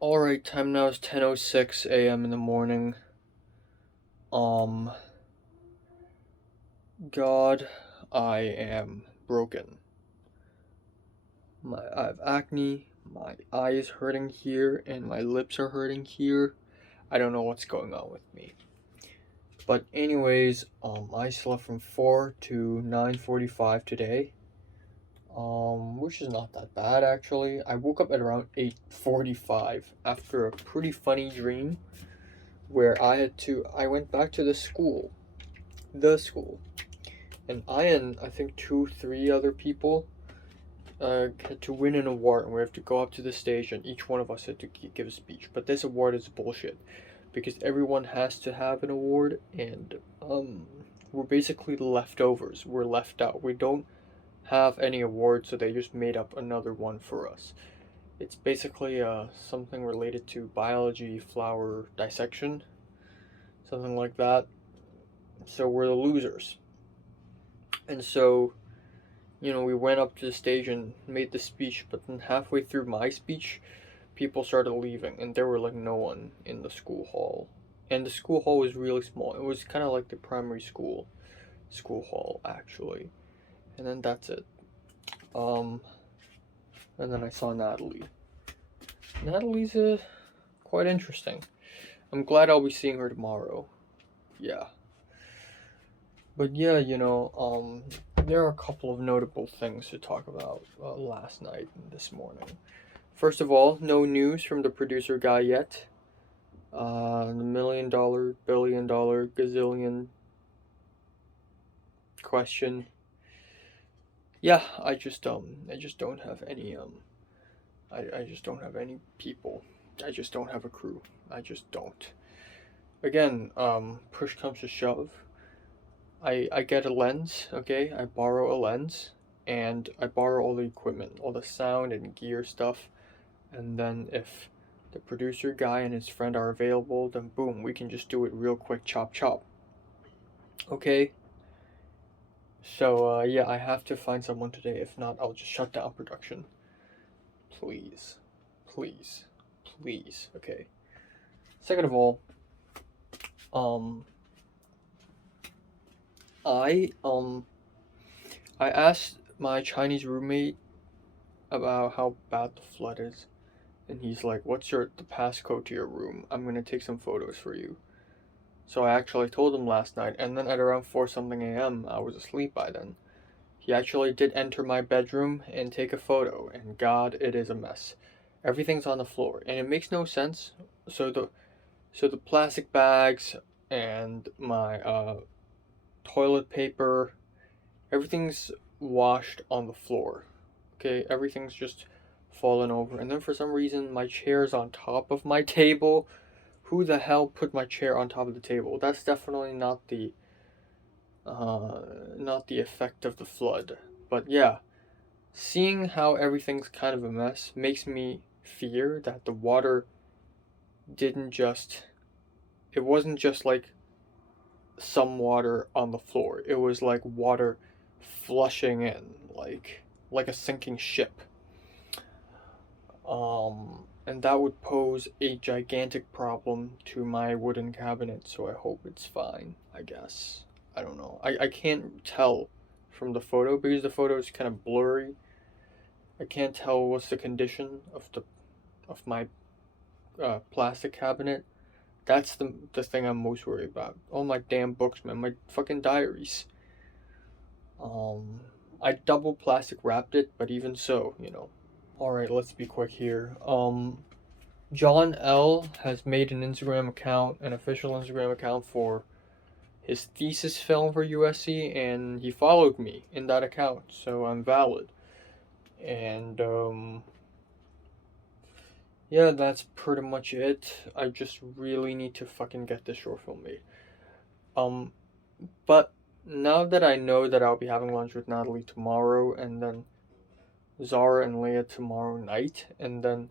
Alright, time now is 10:06 a.m. in the morning. Um, God, I am broken. I have acne, my eye is hurting here, and my lips are hurting here. I don't know what's going on with me. But anyways, I slept from 4 to 9:45 today. Which is not that bad actually. I woke up at around 8:45 after a pretty funny dream where I went back to the school, and I think 3 other people had to win an award, and we have to go up to the stage, and each one of us had to give a speech. But this award is bullshit because everyone has to have an award, and we're basically leftovers. We're left out. We don't have any awards, so they just made up another one for us. It's basically something related to biology, flower dissection, something like that. So we're the losers. And so, we went up to the stage and made the speech, but then halfway through my speech, people started leaving, and there were like no one in the school hall. And the school hall was really small. It was kind of like the primary school hall actually. And then that's it. Um, and then I saw Natalie. Natalie's quite interesting. I'm glad I'll be seeing her tomorrow. Yeah. But yeah, there are a couple of notable things to talk about last night and this morning. First of all, no news from the producer guy yet. The $1 million, $1 billion, gazillion question. Yeah, I just don't have any I just don't have any people. I just don't have a crew. I just don't. Again, push comes to shove. I get a lens, okay? I borrow a lens, and I borrow all the equipment, all the sound and gear stuff, and then if the producer guy and his friend are available, then boom, we can just do it real quick, chop chop. Okay? So, yeah, I have to find someone today. If not, I'll just shut down production. Please. Please. Please. Okay. Second of all, um, I, um, I asked my Chinese roommate about how bad the flood is, and he's like, "What's the passcode to your room? I'm gonna take some photos for you." So I actually told him last night, and then at around 4 something a.m., I was asleep by then. He actually did enter my bedroom and take a photo, and God, it is a mess. Everything's on the floor, and it makes no sense. So the plastic bags and my toilet paper, everything's washed on the floor. Okay, everything's just fallen over, and then for some reason my chair's on top of my table. Who the hell put my chair on top of the table? That's definitely not the effect of the flood. But yeah, seeing how everything's kind of a mess makes me fear that the water didn't just it wasn't just like some water on the floor. It was like water flushing in, like a sinking ship. And that would pose a gigantic problem to my wooden cabinet, so I hope it's fine, I guess. I don't know. I can't tell from the photo because the photo is kind of blurry. I can't tell what's the condition of my plastic cabinet. That's the thing I'm most worried about. All my damn books, man, my fucking diaries. I double plastic wrapped it, but even so. Alright, let's be quick here. John L. has made an Instagram account, an official Instagram account for his thesis film for USC, and he followed me in that account, so I'm valid. And, yeah, that's pretty much it. I just really need to fucking get this short film made. But now that I know that I'll be having lunch with Natalie tomorrow, and then Zara and Leia tomorrow night, and then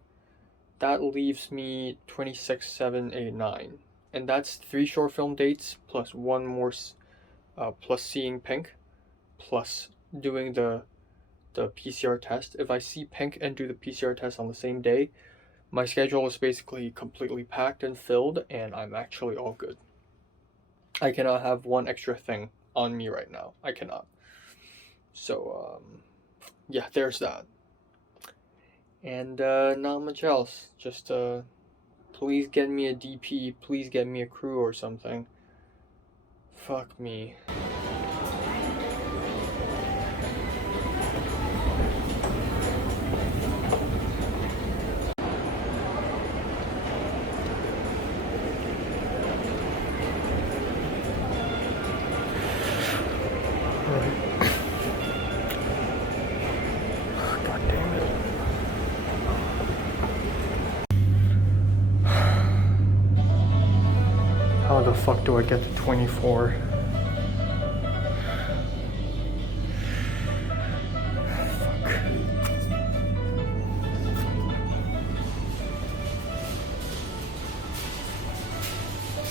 that leaves me 26, 7, 8, 9. And that's 3 short film dates plus one more, plus Seeing Pink. plus doing the PCR test. If I see Pink and do the PCR test on the same day, my schedule is basically completely packed and filled, and I'm actually all good. I cannot have one extra thing on me right now. I cannot. So, yeah, there's that. And not much else. Just please get me a DP. Please get me a crew or something. Fuck me. God damn it. How the fuck do I get to 24? Fuck.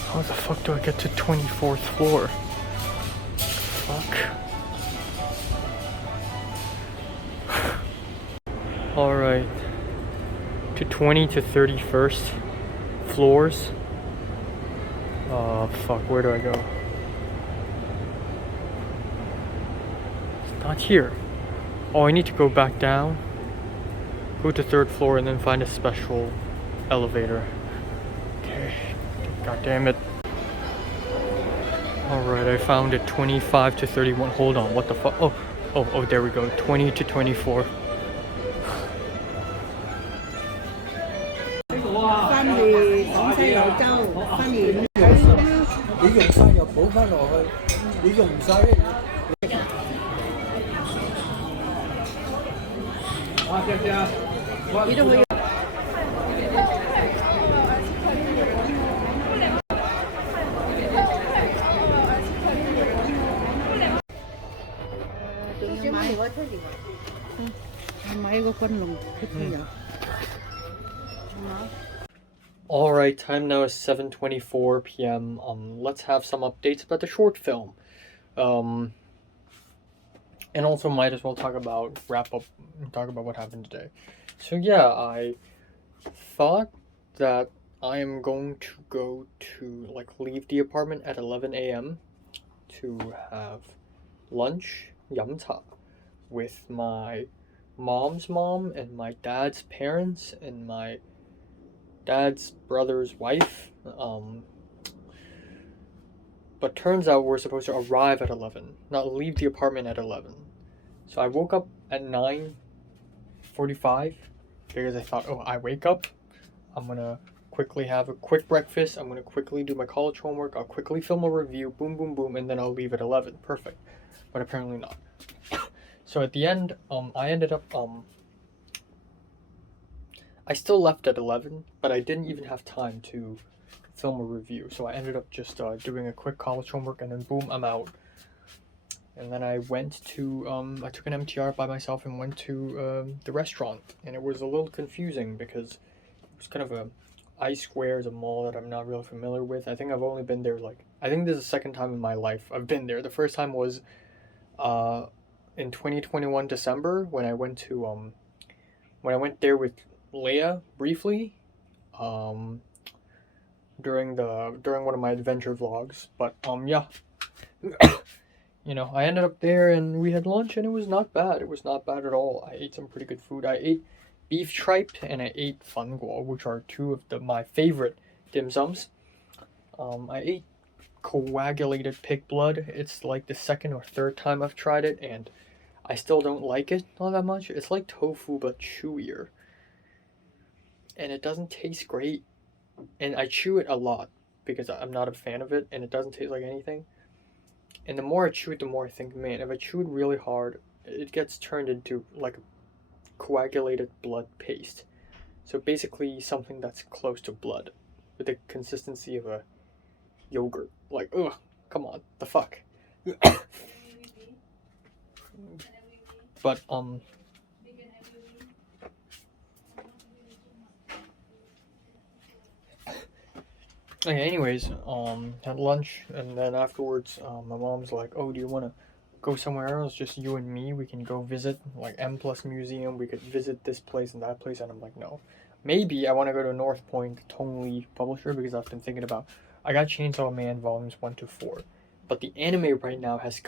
How the fuck do I get to 24th floor? Fuck. Alright. To 20 to 31st floors. Oh fuck, where do I go? It's not here. Oh, I need to go back down. Go to 3rd floor and then find a special elevator. Okay. God damn it. Alright, I found it. 25 to 31. Hold on, what the fuck? Oh, there we go. 20 to 24. 翻嚟廣西油州，翻嚟你用晒又補翻落去，你用唔晒咧。你都可以。買我出嚟喎，買個昆龍出嚟有。Alright, time now is 7:24 p.m. Let's have some updates about the short film. And also might as well talk about what happened today. So yeah, I thought that I am going to go to leave the apartment at 11 a.m. to have lunch, yamcha, with my mom's mom and my dad's parents and my dad's brother's wife. But turns out we're supposed to arrive at 11, not leave the apartment at 11. So I woke up at 9:45 because I thought, oh, I wake up, I'm gonna quickly have a quick breakfast, I'm gonna quickly do my college homework, I'll quickly film a review, boom, boom, boom, and then I'll leave at 11. Perfect. But apparently not. So at the end, I ended up, I still left at 11, but I didn't even have time to film a review. So I ended up just doing a quick college homework and then boom, I'm out. And then I went to, I took an MTR by myself and went to the restaurant. And it was a little confusing because it was kind of a, I Square is a mall that I'm not really familiar with. I think I've only been there I think this is the second time in my life I've been there. The first time was in 2021 December when I went to, when I went there with Leia briefly, during one of my adventure vlogs. But yeah. You know, I ended up there and we had lunch and it was not bad. It was not bad at all. I ate some pretty good food. I ate beef tripe and I ate fan guo, which are two of my favorite dim sums. I ate coagulated pig blood. It's like the second or third time I've tried it and I still don't like it all that much. It's like tofu but chewier. And it doesn't taste great. And I chew it a lot because I'm not a fan of it and it doesn't taste like anything. And the more I chew it, the more I think, man, if I chew it really hard, it gets turned into like a coagulated blood paste. So basically something that's close to blood with the consistency of a yogurt. Like, ugh, come on, the fuck. But, okay, anyways, had lunch, and then afterwards, my mom's like, oh, do you want to go somewhere else, just you and me. We can go visit like M Plus Museum. We could visit this place and that place. And I'm like, no. Maybe I want to go to North Point Tong Publisher because I've been thinking about. I got Chainsaw Man volumes 1 to 4, but the anime right now has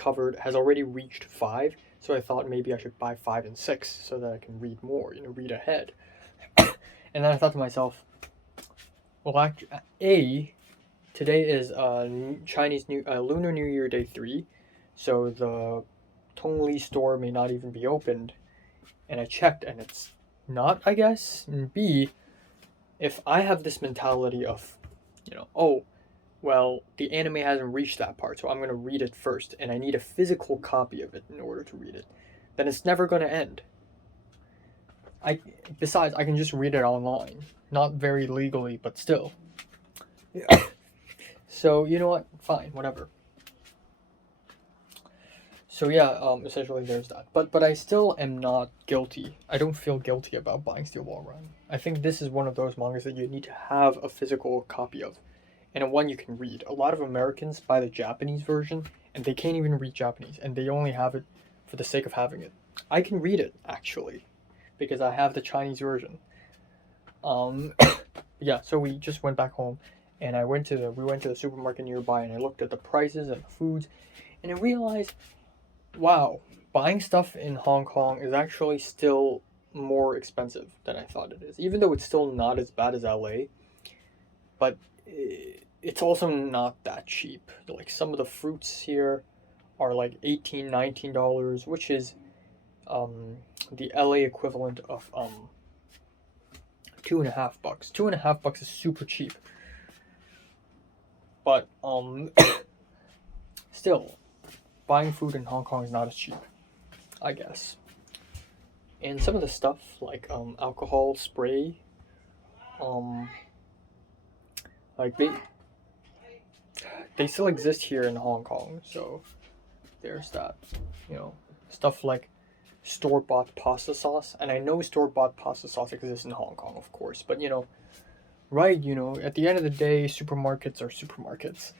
already reached 5. So I thought maybe I should buy 5 and 6 so that I can read more, read ahead. And then I thought to myself, well, today is Lunar New Year Day 3, so the Tongli store may not even be opened. And I checked, and it's not, I guess. And B, if I have this mentality of, oh, well, the anime hasn't reached that part, so I'm going to read it first, and I need a physical copy of it in order to read it, then it's never going to end. Besides, I can just read it online. Not very legally, but still. Yeah. So, you know what? Fine, whatever. So yeah, essentially there's that. But I still am not guilty. I don't feel guilty about buying Steel Ball Run. I think this is one of those mangas that you need to have a physical copy of, and one you can read. A lot of Americans buy the Japanese version, and they can't even read Japanese, and they only have it for the sake of having it. I can read it, actually, because I have the Chinese version. Yeah, so we just went back home, and we went to the supermarket nearby, and I looked at the prices and the foods, and I realized, wow, buying stuff in Hong Kong is actually still more expensive than I thought it is. Even though it's still not as bad as LA, but it's also not that cheap. Like, some of the fruits here are like $18, $19, which is the LA equivalent of $2.50. $2.50 is super cheap. But still, buying food in Hong Kong is not as cheap, I guess. And some of the stuff like alcohol spray, like they still exist here in Hong Kong, so there's that. Stuff like store-bought pasta sauce, and I know store-bought pasta sauce exists in Hong Kong, of course, but right, at the end of the day, supermarkets are supermarkets.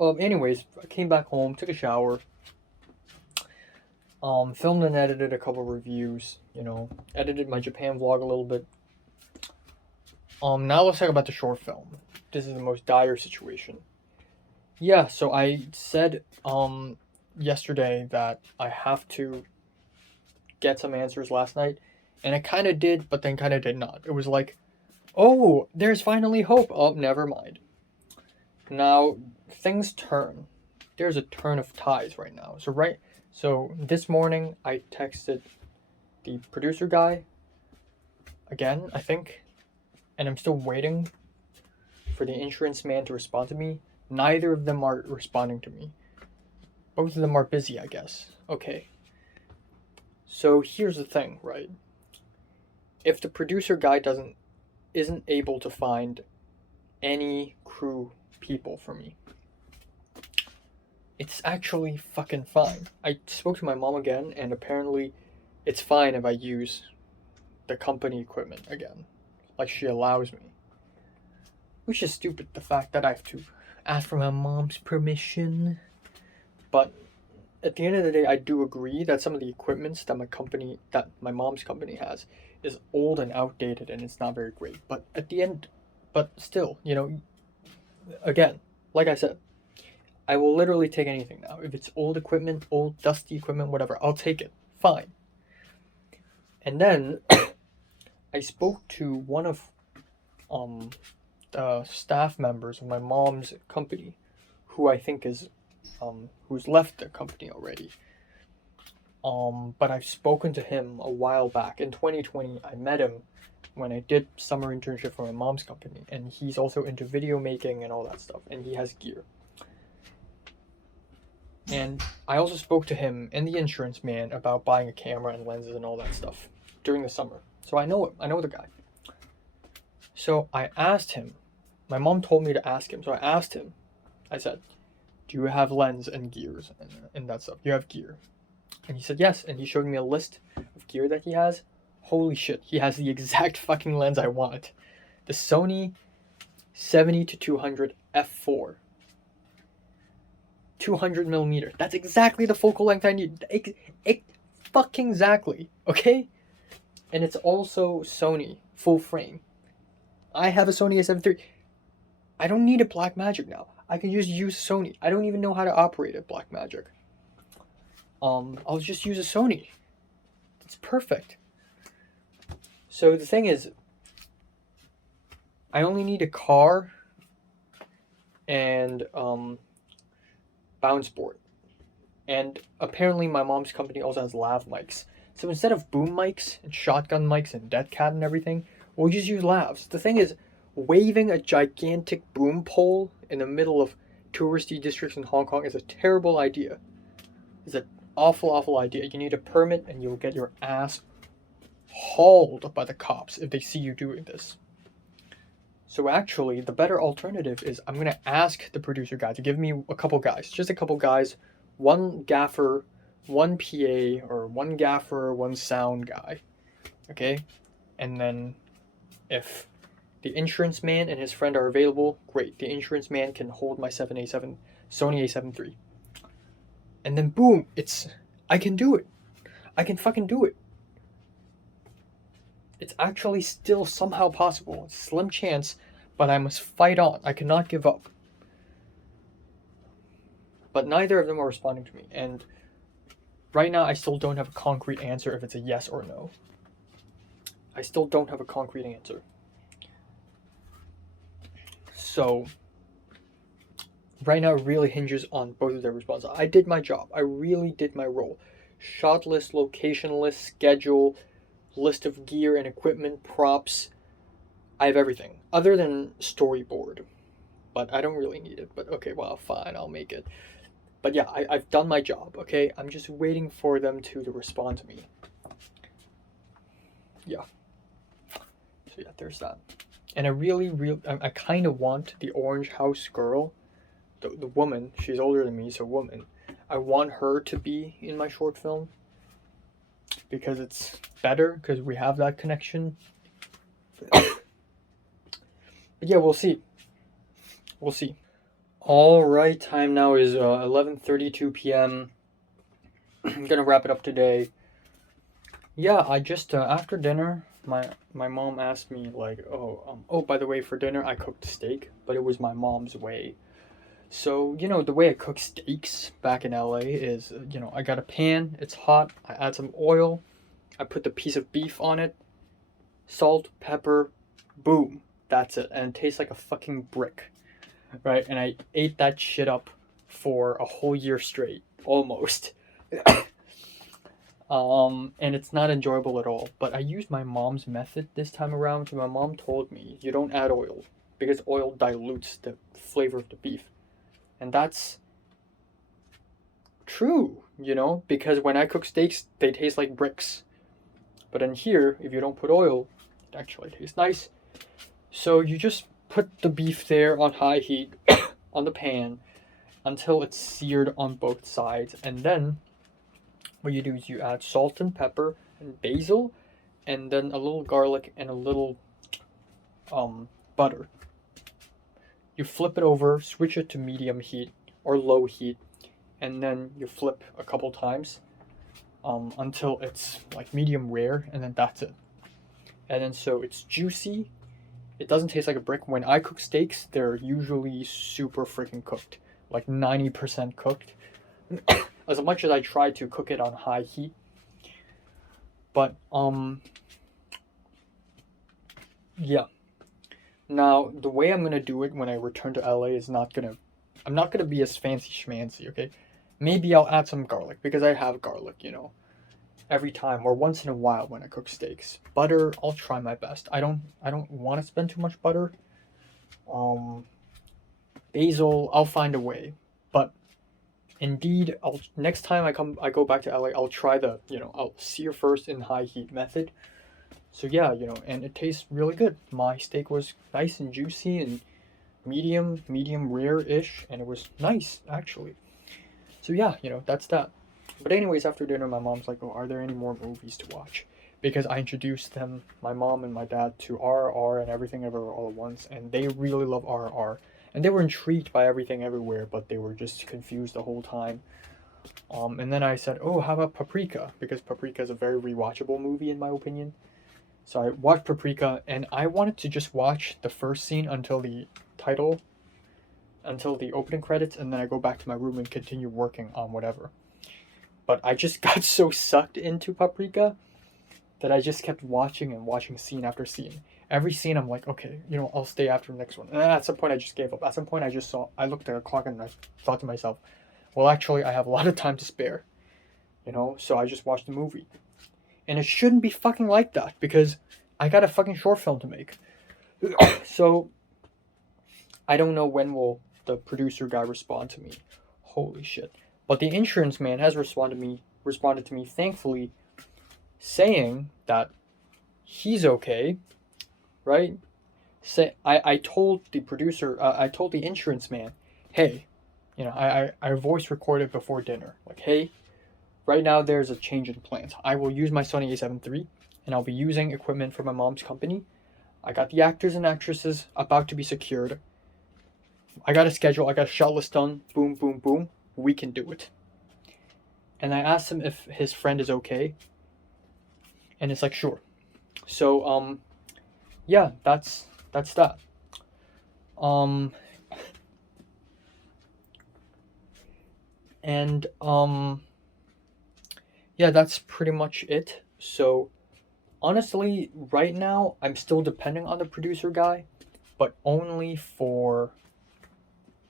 Anyways, I came back home, took a shower, filmed and edited a couple reviews, edited my Japan vlog a little bit. Now let's talk about the short film. This is the most dire situation. Yeah, so I said, yesterday that I have to get some answers last night, and I kind of did, but then kind of did not. It was like, oh, there's finally hope. Oh, never mind. Now, things turn. There's a turn of tides right now. So this morning, I texted the producer guy again, I think, and I'm still waiting for the insurance man to respond to me. Neither of them are responding to me. Both of them are busy, I guess. Okay. So here's the thing, right? If the producer guy isn't able to find any crew people for me, it's actually fucking fine. I spoke to my mom again, and apparently it's fine if I use the company equipment again. Like, she allows me. Which is stupid, the fact that I have to ask for my mom's permission. But at the end of the day, I do agree that some of the equipment that my mom's company has is old and outdated, and it's not very great. But still, again, like I said, I will literally take anything now. If it's old equipment, old dusty equipment, whatever, I'll take it. Fine. And then I spoke to one of the staff members of my mom's company, who I think is who's left the company already. But I've spoken to him a while back. In 2020, I met him when I did summer internship for my mom's company, and he's also into video making and all that stuff, and he has gear. And I also spoke to him and the insurance man about buying a camera and lenses and all that stuff during the summer. So I know him. I know the guy. So I asked him. My mom told me to ask him. So I asked him. I said, do you have lens and gears and that stuff? Do you have gear? And he said yes. And he showed me a list of gear that he has. Holy shit. He has the exact fucking lens I want. The Sony 70-200 f4. 200 millimeter. That's exactly the focal length I need. Fucking exactly. Okay? And it's also Sony full frame. I have a Sony a7 III. I don't need a Blackmagic now. I can just use Sony. I don't even know how to operate a Blackmagic. I'll just use a Sony. It's perfect. So the thing is, I only need a car and bounce board. And apparently my mom's company also has lav mics. So instead of boom mics and shotgun mics and death cat and everything, we'll just use lavs. The thing is, waving a gigantic boom pole in the middle of touristy districts in Hong Kong is a terrible idea. It's an awful idea. You need a permit and you'll get your ass hauled by the cops if they see you doing this. So actually, the better alternative is I'm going to ask the producer guy to give me a couple guys. Just a couple guys. One gaffer, one PA, or one gaffer, one sound guy. Okay? And then if the insurance man and his friend are available, great. The insurance man can hold my Sony a7 III. And then boom, I can do it. I can fucking do it. It's actually still somehow possible. It's a slim chance, but I must fight on. I cannot give up. But neither of them are responding to me. And right now, I still don't have a concrete answer if it's a yes or no. I still don't have a concrete answer. So, right now, it really hinges on both of their responses. I did my job. I really did my role. Shot list, location list, schedule, list of gear and equipment, props. I have everything other than storyboard, but I don't really need it. But okay, well, fine, I'll make it. But yeah, I've done my job. Okay, I'm just waiting for them to respond to me. Yeah. So yeah, there's that. And I kind of want the Orange House girl, the woman. She's older than me, so woman. I want her to be in my short film because it's better because we have that connection. But yeah, we'll see. We'll see. All right, time now is 11:32 p.m. I'm gonna wrap it up today. Yeah, I just after dinner, my mom asked me like, oh, by the way, for dinner I cooked steak, but it was my mom's way. So, the way I cook steaks back in LA is, I got a pan, it's hot, I add some oil, I put the piece of beef on it, salt, pepper, boom, that's it. And it tastes like a fucking brick, right? And I ate that shit up for a whole year straight, almost. And it's not enjoyable at all. But I used my mom's method this time around. So my mom told me, you don't add oil, because oil dilutes the flavor of the beef. And that's true, because when I cook steaks, they taste like bricks. But in here, if you don't put oil, it actually tastes nice. So you just put the beef there on high heat on the pan until it's seared on both sides. And then what you do is you add salt and pepper and basil and then a little garlic and a little butter. You flip it over, switch it to medium heat or low heat, and then you flip a couple times until it's like medium rare, and then that's it. And then so it's juicy. It doesn't taste like a brick. When I cook steaks, they're usually super freaking cooked, like 90% cooked. As much as I try to cook it on high heat. But yeah. Now, the way I'm going to do it when I return to LA is I'm not going to be as fancy schmancy, okay? Maybe I'll add some garlic, because I have garlic, every time or once in a while when I cook steaks. Butter, I'll try my best. I don't want to spend too much butter. Basil, I'll find a way. But indeed, next time I go back to LA, I'll try I'll sear first in high heat method. So yeah, and it tastes really good. My steak was nice and juicy and medium rare-ish, and it was nice, actually. So yeah, that's that. But anyways, after dinner, my mom's like, oh, are there any more movies to watch? Because I introduced my mom and my dad, to RRR and Everything Everywhere All at Once, and they really love RRR. and they were intrigued by everything everywhere, but they were just confused the whole time. And then I said, oh, how about Paprika? Because Paprika is a very rewatchable movie in my opinion. So I watched Paprika, and I wanted to just watch the first scene until the opening credits, and then I go back to my room and continue working on whatever. But I just got so sucked into Paprika that I just kept watching and watching scene after scene. Every scene I'm like, okay, I'll stay after the next one. And at some point I just gave up. At some point I looked at the clock and I thought to myself, well, actually I have a lot of time to spare. So I just watched the movie. And it shouldn't be fucking like that, because I got a fucking short film to make. So I don't know when will the producer guy respond to me. Holy shit. But the insurance man has responded to me thankfully, saying that he's okay, right? I told the producer, I told the insurance man, hey, I voice recorded before dinner, like, hey, right now there's a change in plans. I will use my Sony a7 III, and I'll be using equipment from my mom's company. I got the actors and actresses about to be secured. I got a schedule, I got a shot list done, boom, boom, boom, we can do it. And I asked him if his friend is okay, and it's like, sure. So, yeah, that's that. And, yeah, that's pretty much it. So, honestly, right now, I'm still depending on the producer guy, but only for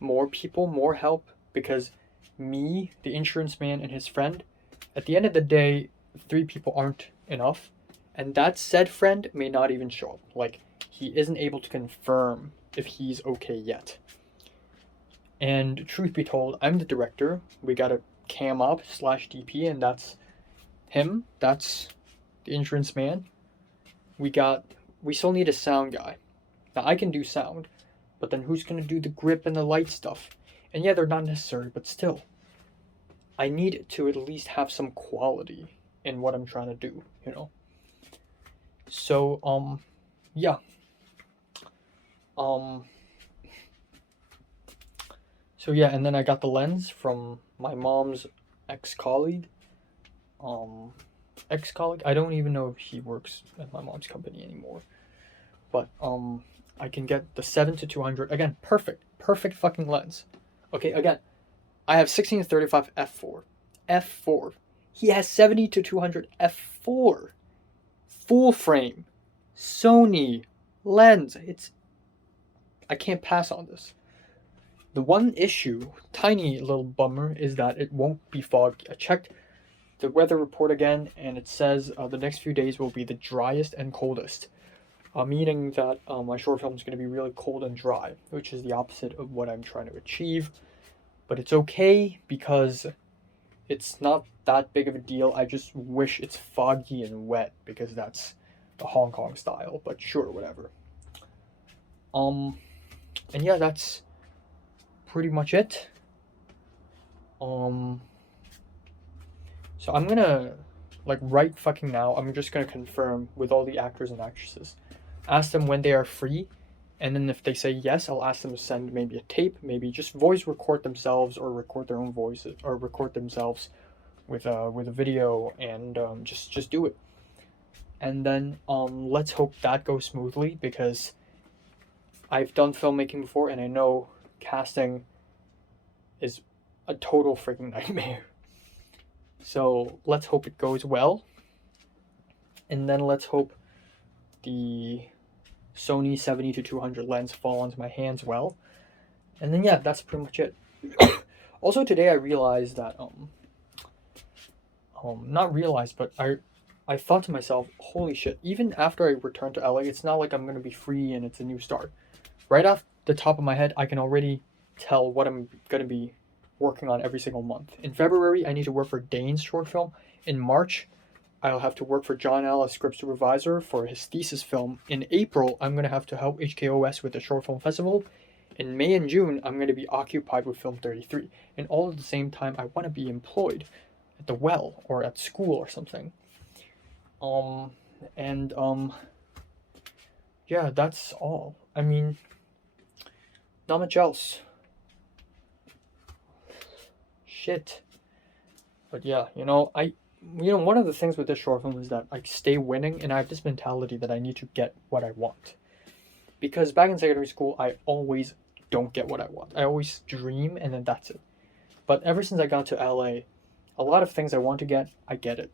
more people, more help, because me, the insurance man, and his friend, at the end of the day, 3 people aren't enough, and that said friend may not even show up. Like, he isn't able to confirm if he's okay yet. And truth be told, I'm the director. We got a cam op / DP, and that's him. That's the insurance man. We still need a sound guy. Now, I can do sound, but then who's going to do the grip and the light stuff? And yeah, they're not necessary, but still, I need to at least have some quality in what I'm trying to do, So, yeah. So yeah, and then I got the lens from my mom's ex-colleague. I don't even know if he works at my mom's company anymore. But I can get the 7-200. Again, perfect fucking lens. Okay, again, I have 16-35 f4. He has 70-200 f4. Full frame. Sony lens. I can't pass on this. The one issue, tiny little bummer, is that it won't be foggy. I checked the weather report again, and it says the next few days will be the driest and coldest. Meaning that my short film is going to be really cold and dry, which is the opposite of what I'm trying to achieve. But it's okay, because it's not that big of a deal. I just wish it's foggy and wet, because that's the Hong Kong style. But sure, whatever. And yeah, that's pretty much it. So I'm gonna, right fucking now, I'm just gonna confirm with all the actors and actresses. Ask them when they are free, and then if they say yes, I'll ask them to send maybe a tape, maybe just voice record themselves, or record their own voices, or record themselves with a video, and just do it. And then let's hope that goes smoothly, because I've done filmmaking before, and I know casting is a total freaking nightmare. So let's hope it goes well, and then let's hope the Sony 70-200 lens fall onto my hands well, and then yeah, that's pretty much it. Also today I realized that not realized, but I thought to myself, holy shit, even after I return to LA, it's not like I'm gonna be free and it's a new start. Right off the top of my head, I can already tell what I'm gonna be working on every single month. In February, I need to work for Dane's short film. In March, I'll have to work for John L. as script supervisor for his thesis film. In April, I'm going to have to help HKOS with the short film festival. In May and June, I'm going to be occupied with Film 33. And all at the same time, I want to be employed at the Well or at school or something. Yeah, that's all. I mean, not much else. Shit. But yeah, one of the things with this short film is that I stay winning, and I have this mentality that I need to get what I want. Because back in secondary school, I always don't get what I want. I always dream, and then that's it. But ever since I got to LA, a lot of things I want to get, I get it.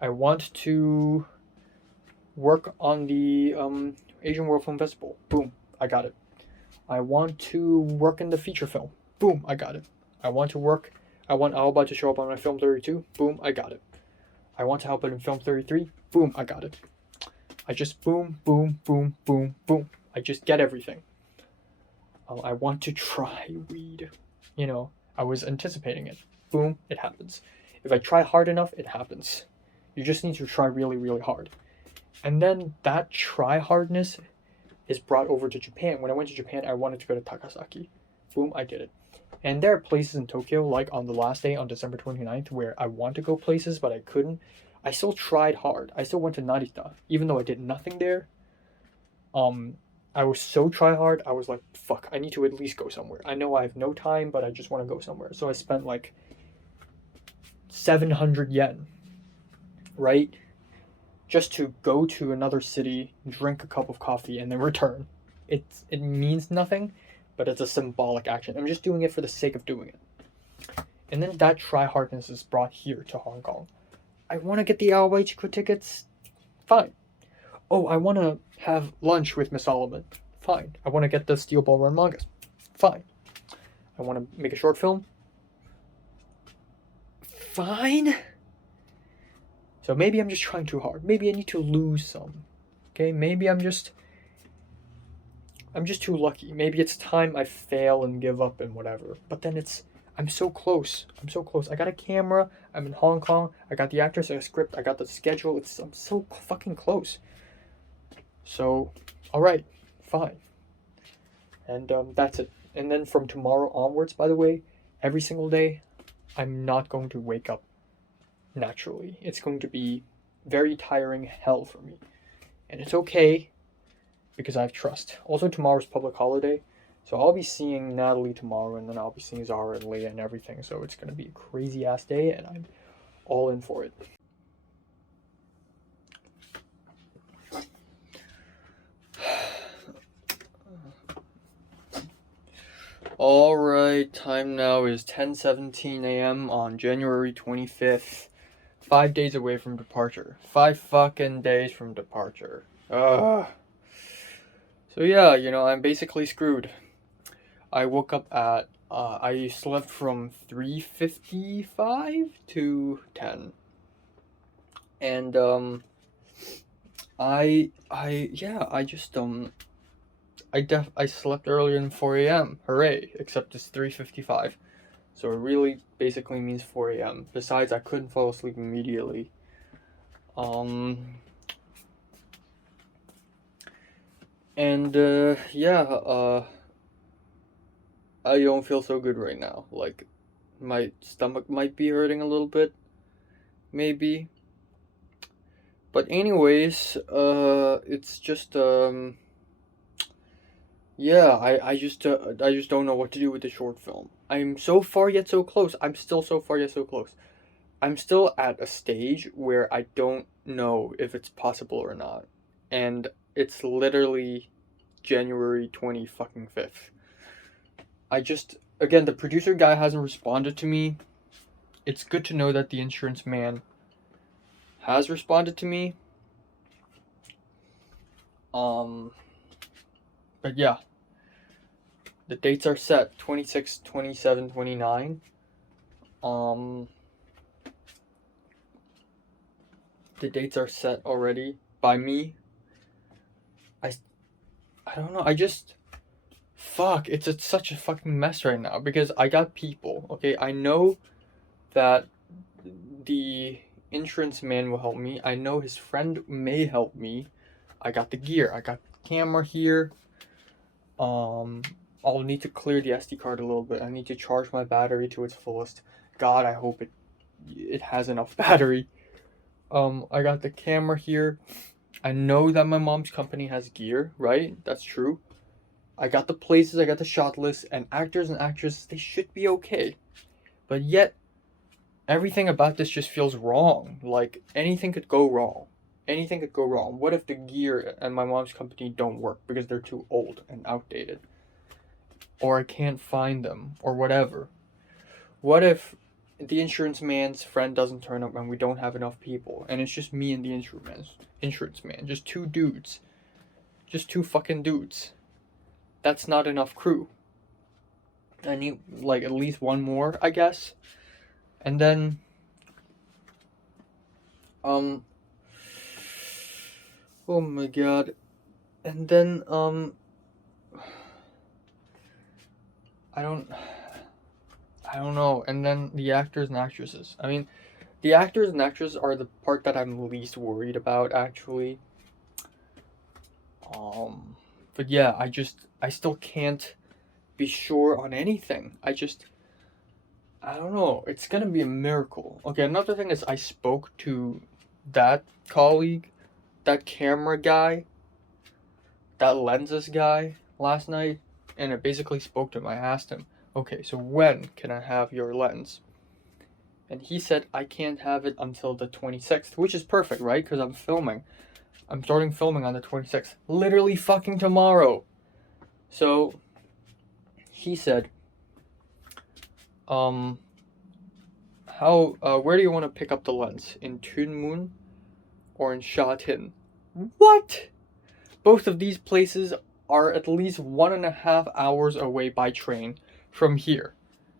I want to work on the Asian World Film Festival. Boom, I got it. I want to work in the feature film. Boom, I got it. I want Alba to show up on my film 32. Boom, I got it. I want to help it in film 33. Boom, I got it. I just boom, boom, boom, boom, boom. I just get everything. I want to try weed. I was anticipating it. Boom, it happens. If I try hard enough, it happens. You just need to try really, really hard. And then that try hardness is brought over to Japan. When I went to Japan, I wanted to go to Takasaki. Boom, I did it. And there are places in Tokyo, like on the last day, on December 29th, where I want to go places, but I couldn't. I still tried hard. I still went to Narita, even though I did nothing there. I was so try hard. I was like, fuck, I need to at least go somewhere. I know I have no time, but I just want to go somewhere. So I spent like 700 yen, right? Just to go to another city, drink a cup of coffee, and then return. It means nothing, but it's a symbolic action. I'm just doing it for the sake of doing it. And then that try-hardness is brought here to Hong Kong. I want to get the Ao Ichiko tickets. Fine. Oh, I want to have lunch with Miss Solomon. Fine. I want to get the Steel Ball Run mangas. Fine. I want to make a short film. Fine. So maybe I'm just trying too hard. Maybe I need to lose some. Okay? Maybe I'm just too lucky. Maybe it's time I fail and give up and whatever. But then I'm so close. I'm so close. I got a camera. I'm in Hong Kong. I got the actors, a script. I got the schedule. I'm so fucking close. So, alright. Fine. And that's it. And then from tomorrow onwards, by the way, every single day, I'm not going to wake up naturally. It's going to be very tiring hell for me. And it's okay, because I have trust. Also, tomorrow's public holiday, so I'll be seeing Natalie tomorrow, and then I'll be seeing Zara and Leah and everything, so it's going to be a crazy-ass day, and I'm all in for it. Alright, time now is 10:17 a.m. on January 25th. 5 days away from departure. 5 fucking days from departure. So yeah, I'm basically screwed. I woke up at, I slept from 3:55 to 10. And, I slept earlier than 4 a.m. Hooray, except it's 3:55. So it really basically means 4 a.m. Besides, I couldn't fall asleep immediately. I don't feel so good right now. Like, my stomach might be hurting a little bit. Maybe. But anyways, it's just, I just don't know what to do with the short film. I'm so far yet so close. I'm still so far yet so close. I'm still at a stage where I don't know if it's possible or not. And it's literally January 25th. Again, the producer guy hasn't responded to me. It's good to know that the insurance man has responded to me. But yeah. The dates are set, 26, 27, 29. The dates are set already by me. I don't know, it's such a fucking mess right now, because I got people, okay? I know that the insurance man will help me. I know his friend may help me. I got the gear. I got the camera here. I'll need to clear the SD card a little bit. I need to charge my battery to its fullest. God, I hope it has enough battery. I got the camera here. I know that my mom's company has gear, right? That's true. I got the places, I got the shot list, and actors and actresses, they should be okay. But yet, everything about this just feels wrong. Like, anything could go wrong. Anything could go wrong. What if the gear and my mom's company don't work because they're too old and outdated? Or I can't find them, or whatever. What if the insurance man's friend doesn't turn up and we don't have enough people, and it's just me and the insurance man, just two dudes, just two fucking dudes? That's not enough crew. I need like at least one more, I guess. And then oh my god. And then I don't know. And then the actors and actresses. I mean, the actors and actresses are the part that I'm least worried about, actually. But yeah, I still can't be sure on anything. I don't know. It's gonna be a miracle. Okay, another thing is I spoke to that colleague, that camera guy, that lenses guy last night, and I basically spoke to him. I asked him, okay, so when can I have your lens? And he said I can't have it until the 26th, which is perfect, right? Because I'm filming. I'm starting filming on the 26th. Literally fucking tomorrow. So, he said, where do you want to pick up the lens? In Tunmun or in Sha Tin? What? Both of these places are at least 1.5 hours away by train from here.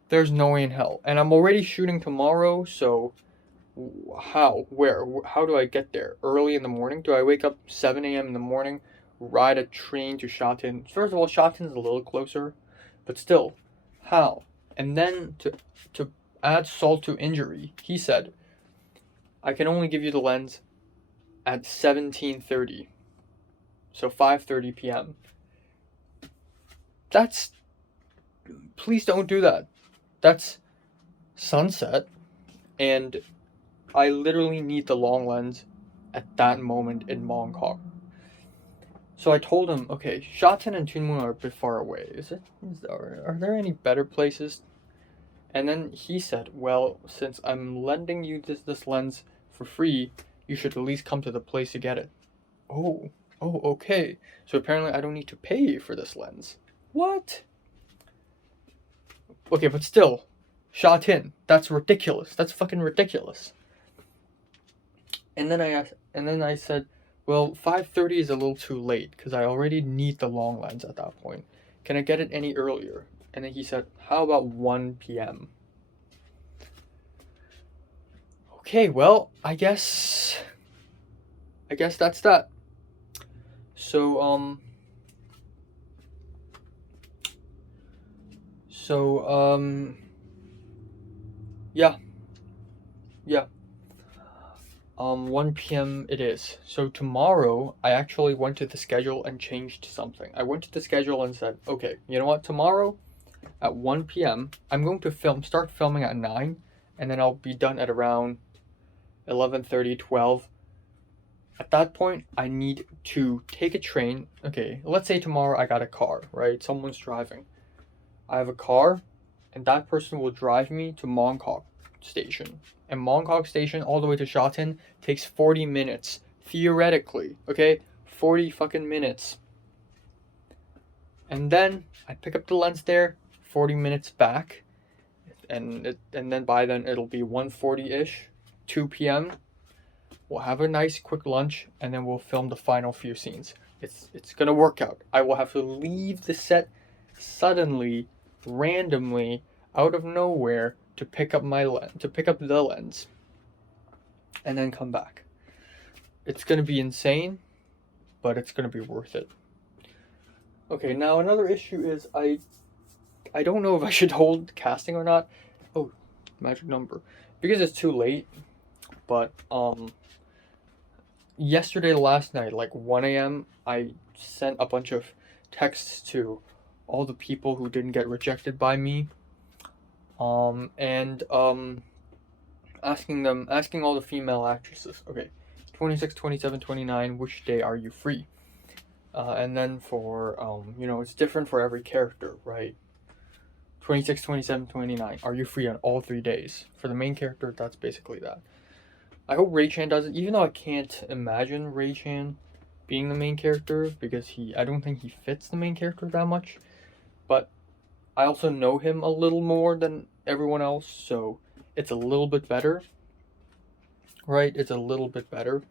There's no way in hell. And I'm already shooting tomorrow, so how? Where? How do I get there? Early in the morning? Do I wake up 7 a.m. in the morning, ride a train to Sha Tin? First of all, Sha Tin's a little closer, but still, how? And then to add salt to injury, he said, I can only give you the lens at 17:30. So 5:30 p.m. Please don't do that. That's sunset, and I literally need the long lens at that moment in Mongkok. So I told him, okay, Sha Tin and Tunmun are a bit far away. Are there any better places? And then he said, well, since I'm lending you this lens for free, you should at least come to the place to get it. Oh, okay. So apparently I don't need to pay for this lens. What? Okay, but still, Sha Tin, that's ridiculous. That's fucking ridiculous. And then I said, well, 5:30 is a little too late because I already need the long lens at that point. Can I get it any earlier? And then he said, how about 1 p.m.? Okay, well, I guess that's that. So, yeah. 1 p.m. it is. So tomorrow, I actually went to the schedule and changed something. I went to the schedule and said, okay, you know what, tomorrow at 1 p.m., I'm going to start filming at 9, and then I'll be done at around 11:30, 12. At that point, I need to take a train. Okay, let's say tomorrow I got a car, right? Someone's driving. I have a car, and that person will drive me to Mongkok Station. And Mongkok Station all the way to Sha Tin takes 40 minutes. Theoretically, okay? 40 fucking minutes. And then I pick up the lens there, 40 minutes back. And then by then it'll be 1:40-ish, 2 p.m. We'll have a nice quick lunch, and then we'll film the final few scenes. It's gonna work out. I will have to leave the set suddenly, randomly, out of nowhere to pick up the lens, and then come back. It's gonna be insane, but it's gonna be worth it. Okay, now another issue is I don't know if I should hold casting or not. Oh, magic number. Because it's too late, but yesterday, last night, like 1 a.m., I sent a bunch of texts to all the people who didn't get rejected by me, and asking all the female actresses, okay, 26, 27, 29, which day are you free? And then for, you know, it's different for every character, right? 26, 27, 29. Are you free on all 3 days? For the main character, that's basically that. I hope Ray-chan does it, even though I can't imagine Ray-chan being the main character, because I don't think he fits the main character that much. But I also know him a little more than everyone else, so it's a little bit better. Right? It's a little bit better.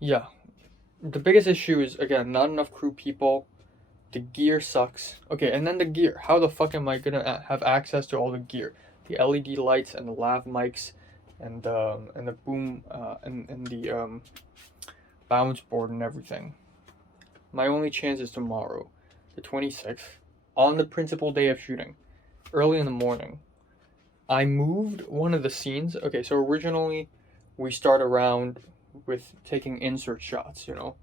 Yeah. The biggest issue is, again, not enough crew people. The gear sucks. Okay, and then the gear. How the fuck am I gonna have access to all the gear? The LED lights and the lav mics, and the boom, and the bounce board and everything. My only chance is tomorrow, the 26th, on the principal day of shooting, early in the morning. I moved one of the scenes. Okay, so originally we start around with taking insert shots, you know,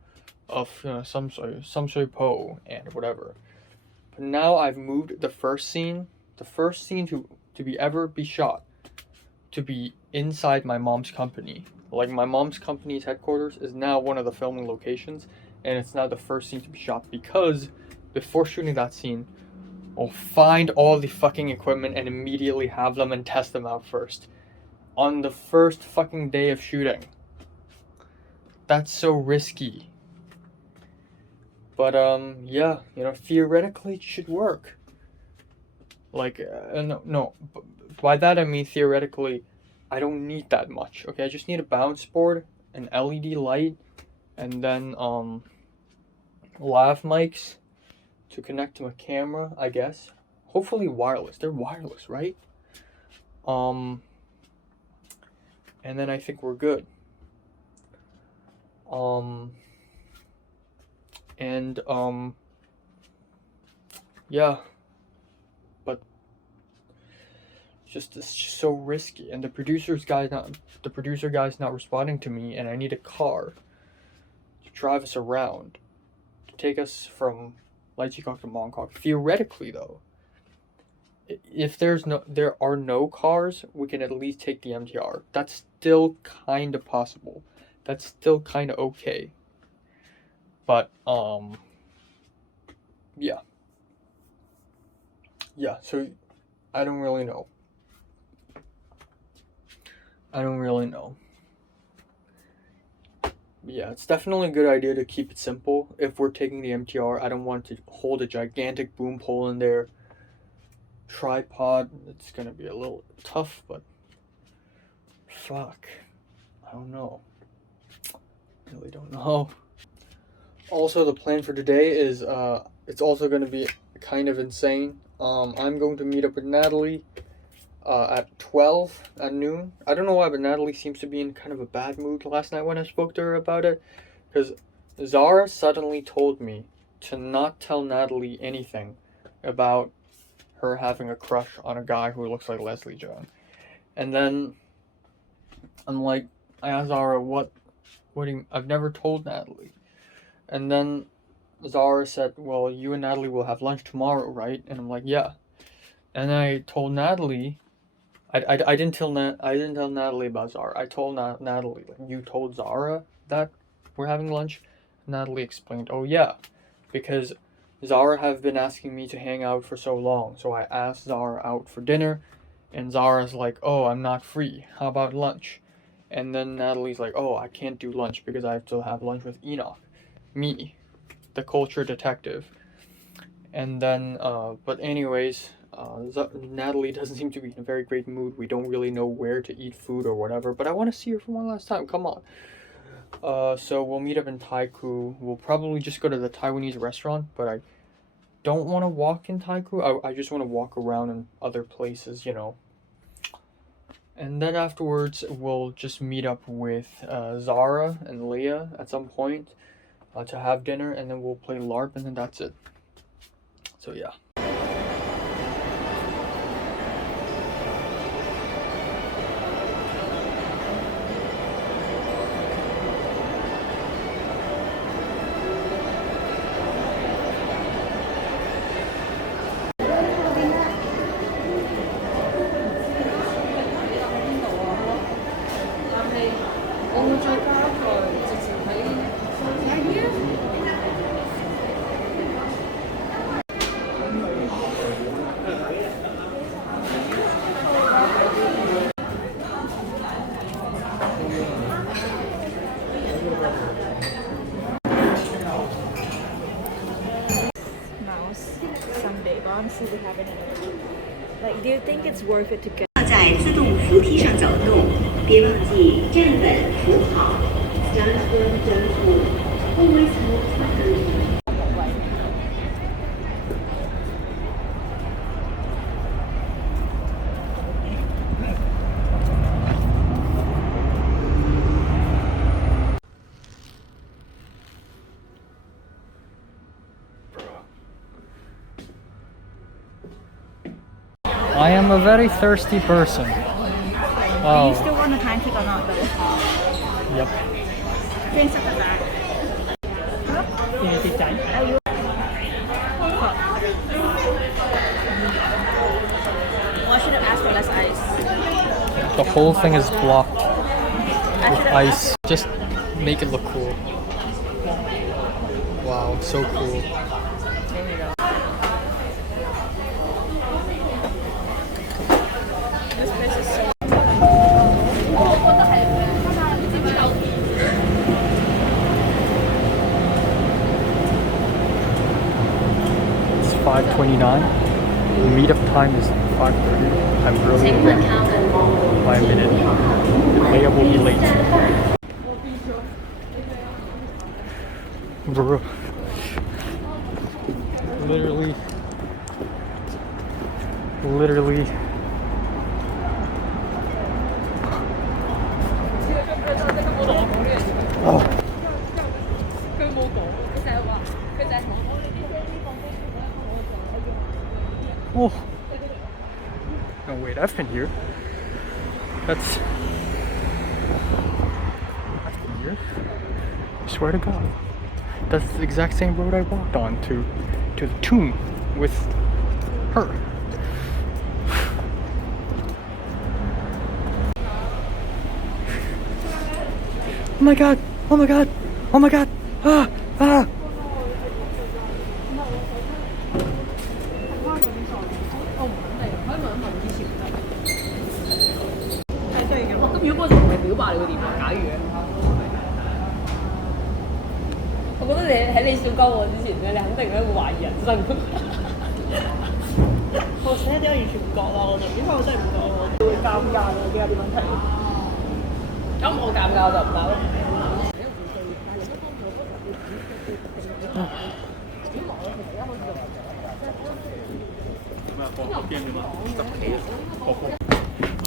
of Samsui Po and whatever. But now I've moved the first scene to be shot to be inside my mom's company. Like, my mom's company's headquarters is now one of the filming locations, and it's now the first scene to be shot, because before shooting that scene, I'll find all the fucking equipment and immediately have them and test them out first. On the first fucking day of shooting. That's so risky. But, yeah, you know, theoretically it should work. Like, no, by that I mean theoretically, I don't need that much, okay? I just need a bounce board, an LED light, and then, lav mics to connect to a camera, I guess. Hopefully wireless. They're wireless, right? And then I think we're good. Yeah. But it's just so risky, and the producer guy's not responding to me, and I need a car to drive us around, to take us from Leipzig to Mongkok. Theoretically, though, if there are no cars, we can at least take the MTR. That's still kind of possible. That's still kind of okay. But yeah. So I don't really know. Yeah, it's definitely a good idea to keep it simple. If we're taking the MTR, I don't want to hold a gigantic boom pole in there. Tripod, it's gonna be a little tough, but fuck, I don't know. Really don't know. Also, the plan for today is it's also gonna be kind of insane. I'm going to meet up with Natalie at 12 at noon. I don't know why, but Natalie seems to be in kind of a bad mood last night when I spoke to her about it, because Zara suddenly told me to not tell Natalie anything about her having a crush on a guy who looks like Leslie John. And then I'm like, I asked Zara, what do you, I've never told Natalie. And then Zara said, well, you and Natalie will have lunch tomorrow, right? And I'm like, yeah. And I told Natalie, I didn't tell Natalie about Zara. I told Natalie, like, you told Zara that we're having lunch? Natalie explained, oh yeah, because Zara have been asking me to hang out for so long, so I asked Zara out for dinner, and Zara's like, oh, I'm not free, how about lunch? And then Natalie's like, oh, I can't do lunch because I have to have lunch with Enoch, me, the culture detective. And then, but anyways, Natalie doesn't seem to be in a very great mood. We don't really know where to eat food or whatever, but I want to see her for one last time, come on. So we'll meet up in Taikoo. We'll probably just go to the Taiwanese restaurant, but I don't want to walk in Taikoo. I just want to walk around in other places, you know. And then afterwards, we'll just meet up with Zara and Leah at some point to have dinner, and then we'll play LARP, and then that's it. So yeah. day, but honestly, we haven't anyway. Like, do you think it's worth it to get? 在自动扶梯上走动，别忘记站稳扶好。Stand firm, gentle. Always hold firmly. I am a very thirsty person. Do you still want a pancake or not, though? Yep. Thanks for that. Are you? Well, I should have asked for less ice. The whole thing is blocked I with should have ice. Just make it look cool. Wow, so cool. There you go. This place is so. It's 5:29. Meetup time is 5:30. I'm early by a minute. Leia will be late. Bro. Literally. Oh. Oh. No, wait, I've been here. I've been here. I swear to God. That's the exact same road I walked on to the tomb with her. Oh my God! Oh my God! Oh my God! Ah! Ah!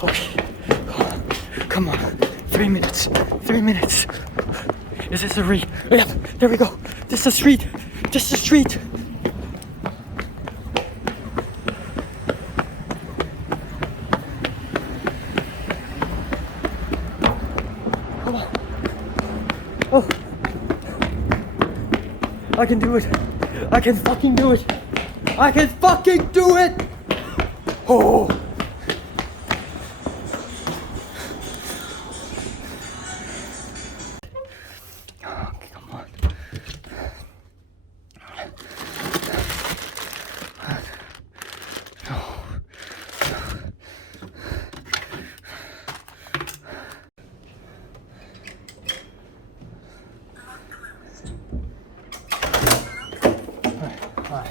Okay. Come on. 3 minutes. 3 minutes. Is this a street? Yep, there we go. This is the street. This is the street. Come on. Oh. I can do it. I can fucking do it. I can fucking do it. Oh. Come on. Hi.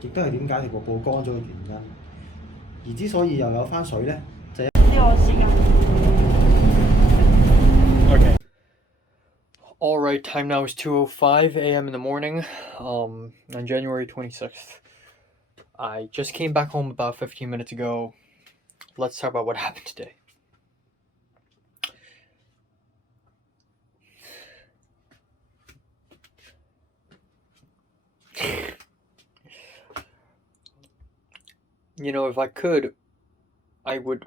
亦都係點解條瀑布乾咗嘅原因。而之所以又有翻水咧，就 Okay. All right, time now is 2:05 a.m. in the morning, on January 26th. I just came back home about 15 minutes ago. Let's talk about what happened today. You know, if I could, I would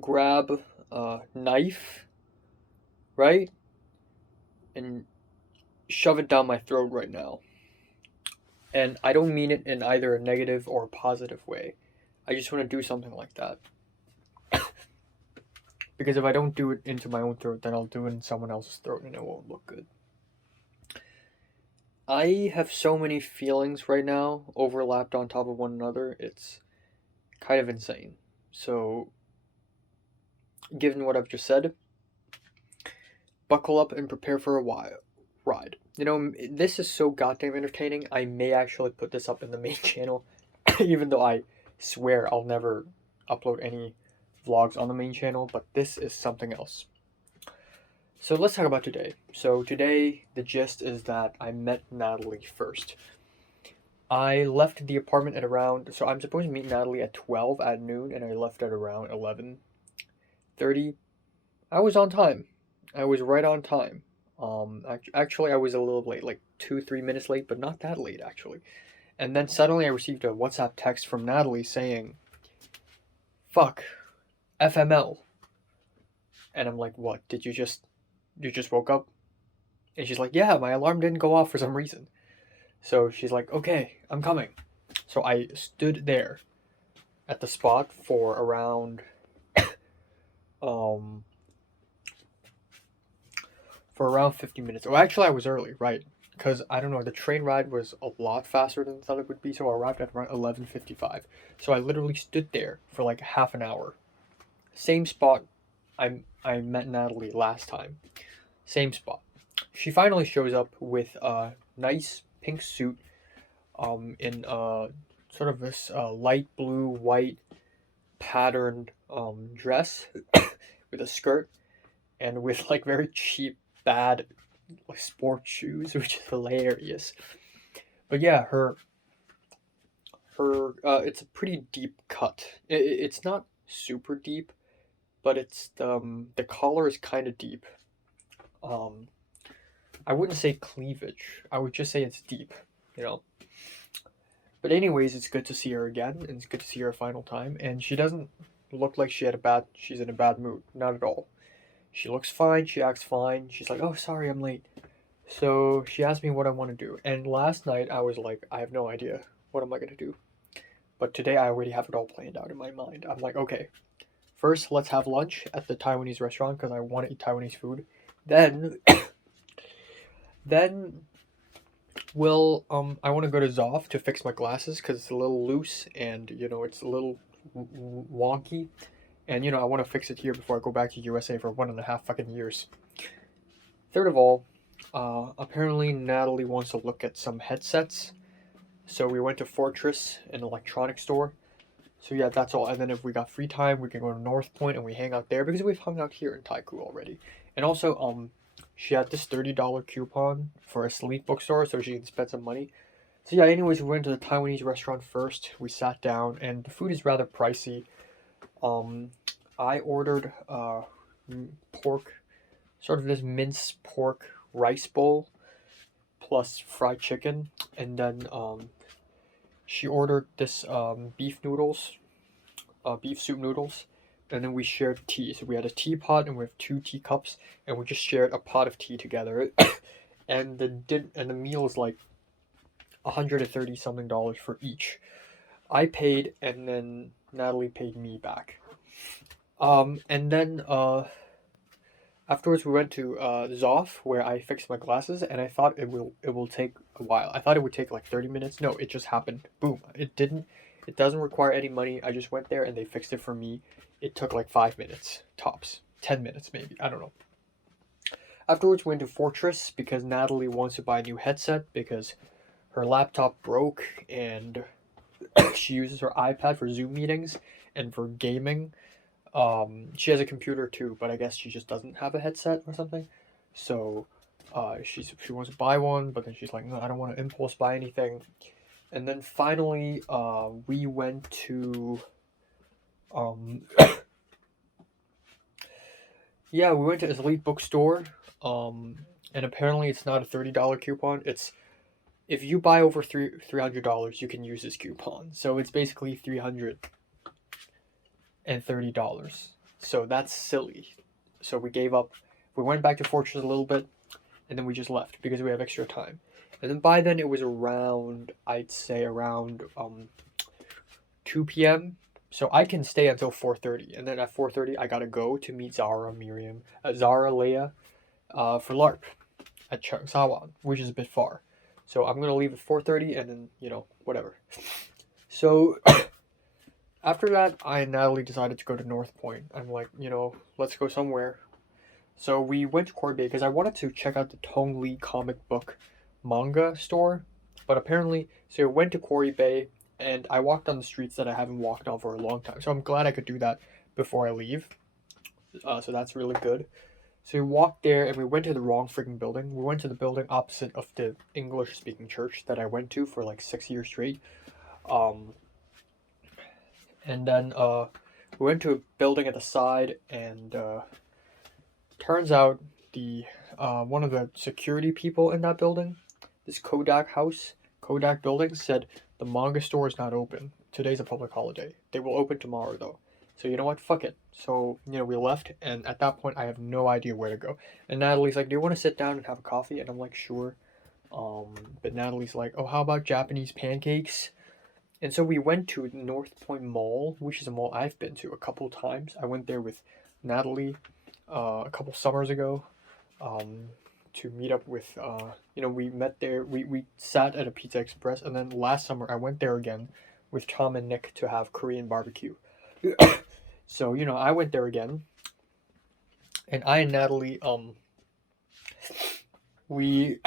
grab a knife, right? And shove it down my throat right now. And I don't mean it in either a negative or a positive way. I just want to do something like that. Because if I don't do it into my own throat, then I'll do it in someone else's throat and it won't look good. I have so many feelings right now overlapped on top of one another. It's kind of insane. So given what I've just said, buckle up and prepare for a ride. You know, this is so goddamn entertaining. I may actually put this up in the main channel, even though I swear I'll never upload any vlogs on the main channel, but this is something else. So let's talk about today. So today, the gist is that I met Natalie first. I left the apartment at around, so I'm supposed to meet Natalie at 12 at noon, and I left at around 11:30. I was on time. I was right on time. Actually, I was a little late, like 2-3 minutes late, but not that late, actually. And then suddenly I received a WhatsApp text from Natalie saying, fuck, FML. And I'm like, what, you just woke up? And she's like, yeah, my alarm didn't go off for some reason. So she's like, okay, I'm coming. So I stood there at the spot for around, for around 50 minutes. Oh, actually, I was early, right? Because, I don't know, the train ride was a lot faster than I thought it would be, so I arrived at around 11:55. So I literally stood there for like half an hour. Same spot I met Natalie last time. Same spot. She finally shows up with a nice pink suit, in sort of this light blue, white patterned dress with a skirt, and with like very cheap, bad like sports shoes, which is hilarious. But yeah, her it's a pretty deep cut. It's not super deep, but it's the collar is kind of deep. I wouldn't say cleavage. I would just say it's deep, you know. But anyways, it's good to see her again, and it's good to see her a final time. And she doesn't look like she's in a bad mood. Not at all. She looks fine. She acts fine. She's like, oh, sorry, I'm late. So she asked me what I want to do. And last night I was like, I have no idea. What am I going to do? But today I already have it all planned out in my mind. I'm like, okay, first let's have lunch at the Taiwanese restaurant because I want to eat Taiwanese food. Then I want to go to Zoff to fix my glasses because it's a little loose and, you know, it's a little wonky. And, you know, I want to fix it here before I go back to USA for 1.5 fucking years. Third of all, apparently Natalie wants to look at some headsets. So we went to Fortress, an electronics store. So yeah, that's all. And then if we got free time, we can go to North Point and we hang out there because we've hung out here in Taikou already. And also, she had this $30 coupon for a Sleep bookstore so she can spend some money. So yeah, anyways, we went to the Taiwanese restaurant first. We sat down and the food is rather pricey. I ordered pork, sort of this minced pork rice bowl plus fried chicken, and then she ordered this beef soup noodles, and then we shared tea. So we had a teapot and we have 2 teacups, and we just shared a pot of tea together. And the meal is like $130 something for each. I paid, and then Natalie paid me back. And then afterwards we went to Zoff where I fixed my glasses, and I thought it will take a while. I thought it would take like 30 minutes. No, it just happened. Boom. It didn't. It doesn't require any money. I just went there and they fixed it for me. It took like 5 minutes tops, 10 minutes maybe. I don't know. Afterwards we went to Fortress because Natalie wants to buy a new headset because her laptop broke and she uses her iPad for Zoom meetings and for gaming. She has a computer too, but I guess she just doesn't have a headset or something. So she wants to buy one, but then she's like, no, I don't want to impulse buy anything. And then finally, we went to yeah, we went to this Elite bookstore. And apparently it's not a $30 coupon. It's if you buy over $300, you can use this coupon. So it's basically $330. So that's silly. So we gave up. We went back to Fortress a little bit, and then we just left because we have extra time. And then by then it was around, I'd say around 2 p.m. So I can stay until 4:30, and then at 4:30 I gotta go to meet Zara, Leia, for LARP at Changshawan, which is a bit far. So I'm gonna leave at 4:30, and then, you know, whatever. So after that, I and Natalie decided to go to North Point. I'm like, you know, let's go somewhere. So we went to Quarry Bay because I wanted to check out the Tong Li comic book manga store. But apparently, so I went to Quarry Bay and I walked on the streets that I haven't walked on for a long time. So I'm glad I could do that before I leave. So that's really good. So we walked there and we went to the wrong freaking building. We went to the building opposite of the English speaking church that I went to for like 6 years straight. And then we went to a building at the side, and turns out the one of the security people in that building, this Kodak building, said the manga store is not open. Today's a public holiday. They will open tomorrow though. So you know what? Fuck it. So, you know, we left, and at that point I have no idea where to go. And Natalie's like, do you want to sit down and have a coffee? And I'm like, sure. But Natalie's like, oh, how about Japanese pancakes? And so we went to North Point Mall, which is a mall I've been to a couple times. I went there with Natalie a couple summers ago to meet up with, you know, we met there. We sat at a Pizza Express, and then last summer I went there again with Tom and Nick to have Korean barbecue. So, you know, I went there again, and I and Natalie, we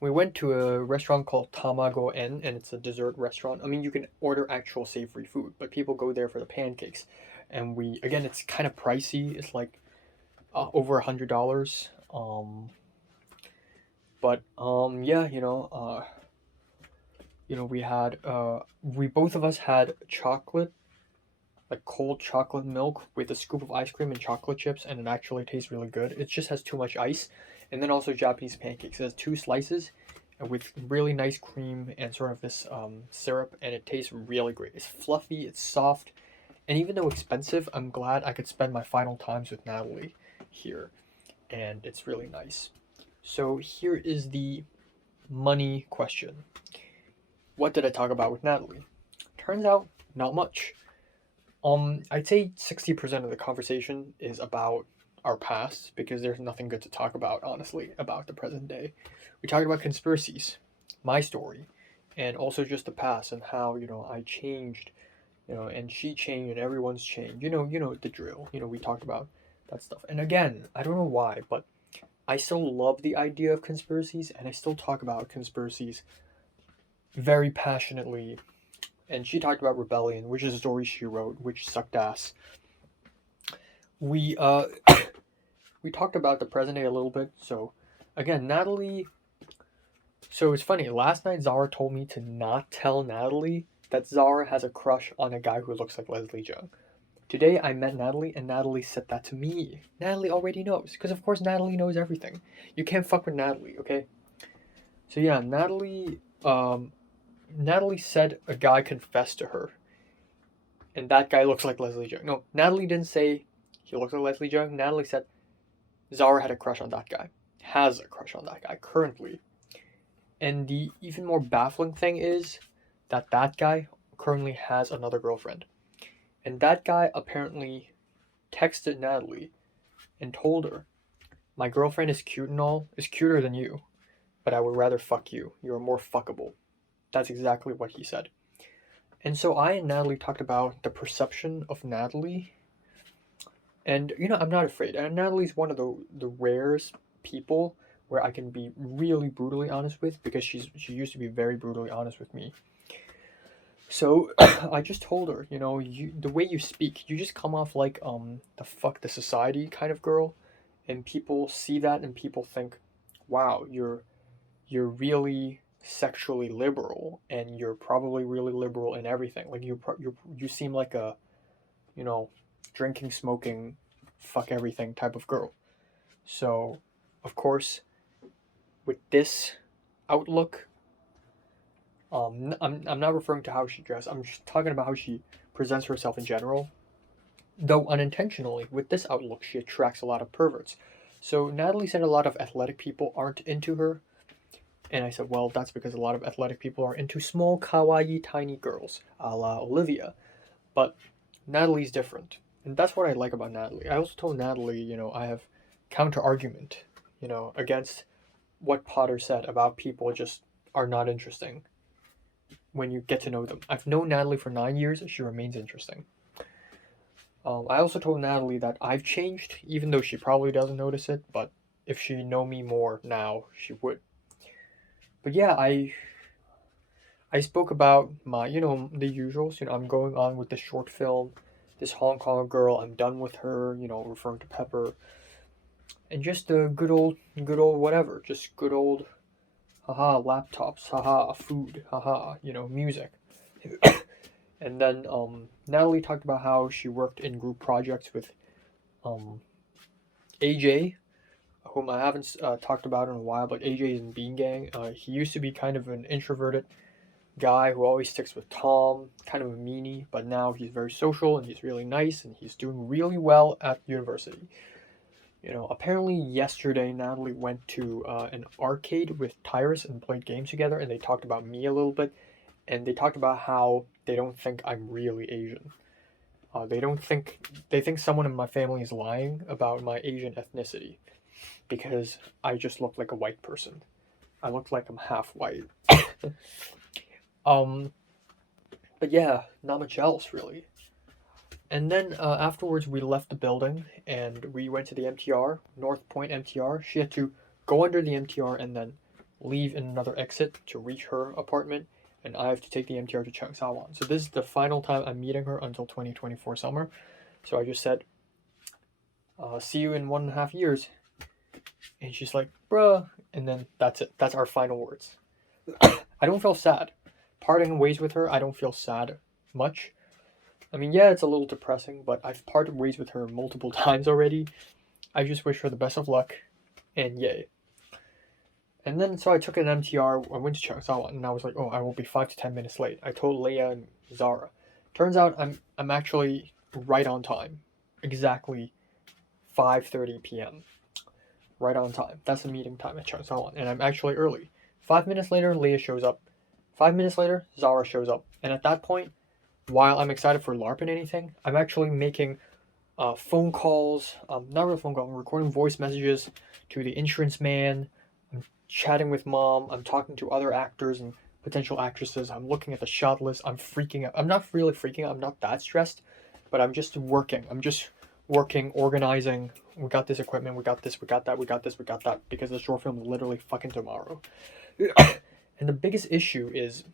we went to a restaurant called Tamago En, and it's a dessert restaurant. I mean, you can order actual savory food, but people go there for the pancakes. And again, it's kind of pricey. It's like over $100. Yeah, we both of us had chocolate, like cold chocolate milk with a scoop of ice cream and chocolate chips, and it actually tastes really good. It just has too much ice. And then also Japanese pancakes. It has 2 slices and with really nice cream and sort of this syrup, and it tastes really great. It's fluffy, it's soft, and even though expensive, I'm glad I could spend my final times with Natalie here, and it's really nice. So here is the money question. What did I talk about with Natalie? Turns out, not much. I'd say 60% of the conversation is about our past, because there's nothing good to talk about, honestly, about the present day. We talked about conspiracies, my story, and also just the past and how, you know, I changed, you know, and she changed and everyone's changed. You know the drill. You know, we talked about that stuff. And again, I don't know why, but I still love the idea of conspiracies, and I still talk about conspiracies very passionately. And she talked about Rebellion, which is a story she wrote, which sucked ass. We we talked about the present day a little bit. So again, Natalie. So it's funny. Last night, Zara told me to not tell Natalie that Zara has a crush on a guy who looks like Leslie Jung. Today, I met Natalie, and Natalie said that to me. Natalie already knows, because of course Natalie knows everything. You can't fuck with Natalie, okay? So yeah, Natalie said a guy confessed to her, and that guy looks like Leslie Jung. No, Natalie didn't say he looks like Leslie Jung. Natalie said Zara had a crush on that guy. Has a crush on that guy currently. And the even more baffling thing is that guy currently has another girlfriend. And that guy apparently texted Natalie and told her, my girlfriend is cute and all, is cuter than you, but I would rather fuck you. You're more fuckable. That's exactly what he said. And so I and Natalie talked about the perception of Natalie. And, you know, I'm not afraid. And Natalie's one of the rarest people where I can be really brutally honest with, because she used to be very brutally honest with me. So I just told her, you know, the way you speak, you just come off like the fuck the society kind of girl, and people see that and people think, wow, you're really sexually liberal, and you're probably really liberal in everything. Like you seem like a, you know, drinking, smoking, fuck everything type of girl. So, of course, with this outlook, I'm not referring to how she dressed. I'm just talking about how she presents herself in general. Though unintentionally, with this outlook, she attracts a lot of perverts. So Natalie said a lot of athletic people aren't into her. And I said, well, that's because a lot of athletic people are into small, kawaii, tiny girls, a la Olivia. But Natalie's different. And that's what I like about Natalie. I also told Natalie, you know, I have counter-argument, you know, against what Potter said about people just are not interesting. when you get to know them. I've known Natalie for 9 years. She remains interesting. I also told Natalie that I've changed, even though she probably doesn't notice it, but if she know me more now, she would. But yeah, I spoke about my, the usuals. I'm going on with this short film, this Hong Kong girl. I'm done with her, referring to Pepper. And just the good old whatever. Just good old, haha, laptops, haha, food, haha, music. And then Natalie talked about how she worked in group projects with AJ, whom I haven't talked about in a while, but AJ is in Bean Gang. He used to be kind of an introverted guy who always sticks with Tom, kind of a meanie, but now he's very social and he's really nice and he's doing really well at university. Apparently yesterday Natalie went to an arcade with Tyrus and played games together, and they talked about me a little bit, and they talked about how they don't think I'm really Asian. They think someone in my family is lying about my Asian ethnicity, because I just look like a white person. I look like I'm half white. But yeah, not much else really. And then afterwards we left the building and we went to the MTR, North Point MTR. She had to go under the MTR and then leave in another exit to reach her apartment, and I have to take the MTR to Cheung So this is the final time I'm meeting her until 2024 summer. So I just said, see you in 1.5 years. And she's like, bruh. And then that's it. That's our final words. I don't feel sad. Parting ways with her, I don't feel sad much. I mean, yeah, it's a little depressing, but I've parted ways with her multiple times already. I just wish her the best of luck, and yay. And then, so I took an MTR, I went to Cheung and I was like, oh, I will be 5 to 10 minutes late. I told Leia and Zara. Turns out I'm actually right on time. Exactly 5:30 p.m. Right on time. That's the meeting time at Cheung and I'm actually early. 5 minutes later, Leia shows up. 5 minutes later, Zara shows up. And at that point, while I'm excited for LARP and anything, I'm actually making phone calls, not really phone calls, I'm recording voice messages to the insurance man. I'm chatting with mom. I'm talking to other actors and potential actresses. I'm looking at the shot list. I'm freaking out. I'm not really freaking out. I'm not that stressed, but I'm just working. I'm just working, organizing. We got this equipment. We got this. We got that. We got this. We got that. Because the short film is literally fucking tomorrow. And the biggest issue is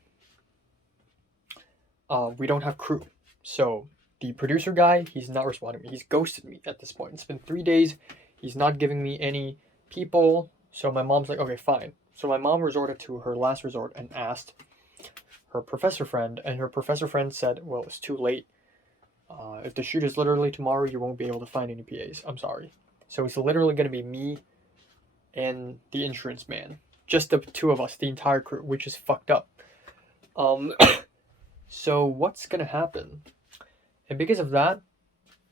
we don't have crew. So the producer guy, he's not responding to me. He's ghosted me at this point. It's been 3 days. He's not giving me any people. So my mom's like, okay, fine. So my mom resorted to her last resort and asked her professor friend. And her professor friend said, well, it's too late. If the shoot is literally tomorrow, you won't be able to find any PAs. I'm sorry. So it's literally going to be me and the insurance man. Just the two of us, the entire crew, which is fucked up. So what's going to happen? And because of that,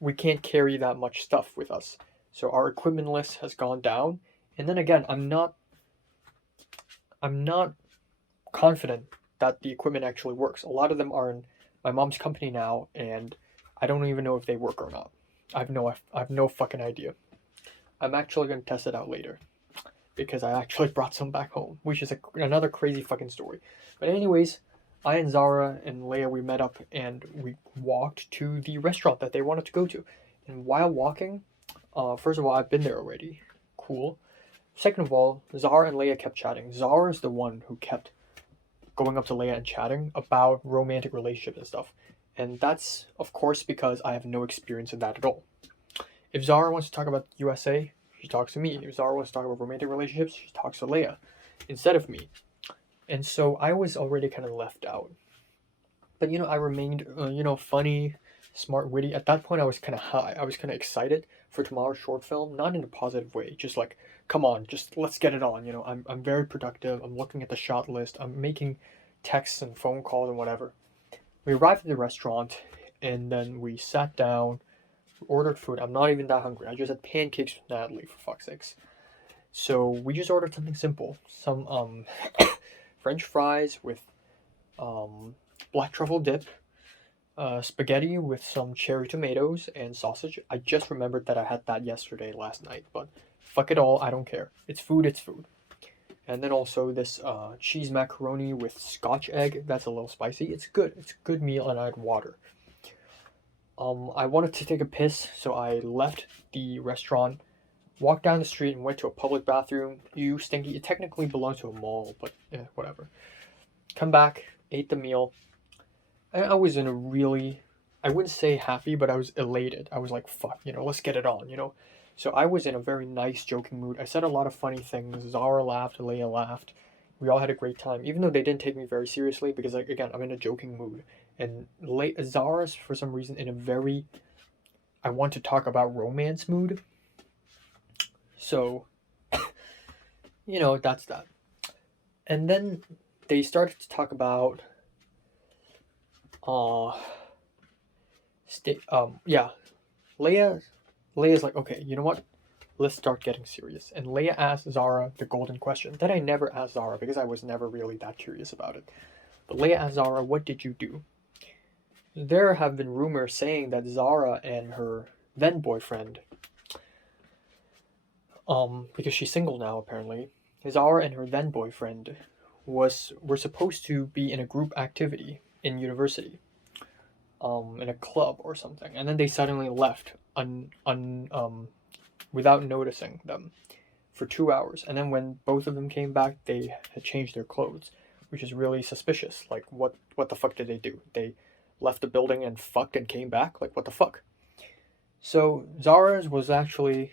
we can't carry that much stuff with us. So our equipment list has gone down. And then again, I'm not confident that the equipment actually works. A lot of them are in my mom's company now, and I don't even know if they work or not. I have no fucking idea. I'm actually going to test it out later, because I actually brought some back home, which is another crazy fucking story. But anyways, I and Zara and Leia, we met up and we walked to the restaurant that they wanted to go to. And while walking, first of all, I've been there already. Cool. Second of all, Zara and Leia kept chatting. Zara is the one who kept going up to Leia and chatting about romantic relationships and stuff. And that's, of course, because I have no experience in that at all. If Zara wants to talk about USA, she talks to me. If Zara wants to talk about romantic relationships, she talks to Leia instead of me. And so I was already kind of left out. But, I remained, funny, smart, witty. At that point, I was kind of high. I was kind of excited for tomorrow's short film, not in a positive way. Just like, come on, just let's get it on. I'm very productive. I'm looking at the shot list. I'm making texts and phone calls and whatever. We arrived at the restaurant, and then we sat down, ordered food. I'm not even that hungry. I just had pancakes with Natalie, for fuck's sakes. So we just ordered something simple. Some French fries with black truffle dip, spaghetti with some cherry tomatoes, and sausage. I just remembered that I had that last night, but fuck it all, I don't care. It's food, it's food. And then also this cheese macaroni with Scotch egg. That's a little spicy. It's good. It's a good meal, and I had water. I wanted to take a piss, so I left the restaurant, walked down the street, and went to a public bathroom. Stinky. It technically belongs to a mall, but whatever. Come back, ate the meal. I was in a really, I wouldn't say happy, but I was elated. I was like, fuck, let's get it on, So I was in a very nice, joking mood. I said a lot of funny things. Zara laughed, Leia laughed. We all had a great time, even though they didn't take me very seriously because, again, I'm in a joking mood. And Zara's, for some reason, in a very, I want to talk about romance mood. So, that's that. And then they started to talk about, Leia's like, okay, you know what? Let's start getting serious. And Leia asked Zara the golden question that I never asked Zara because I was never really that curious about it. But Leia asked Zara, what did you do? There have been rumors saying that Zara and her then boyfriend, because she's single now apparently, Zara and her then boyfriend were supposed to be in a group activity in university, in a club or something, and then they suddenly left without noticing them for 2 hours. And then when both of them came back, they had changed their clothes, which is really suspicious. Like, what the fuck did they do? They left the building and fucked and came back? Like, what the fuck? So Zara's was actually,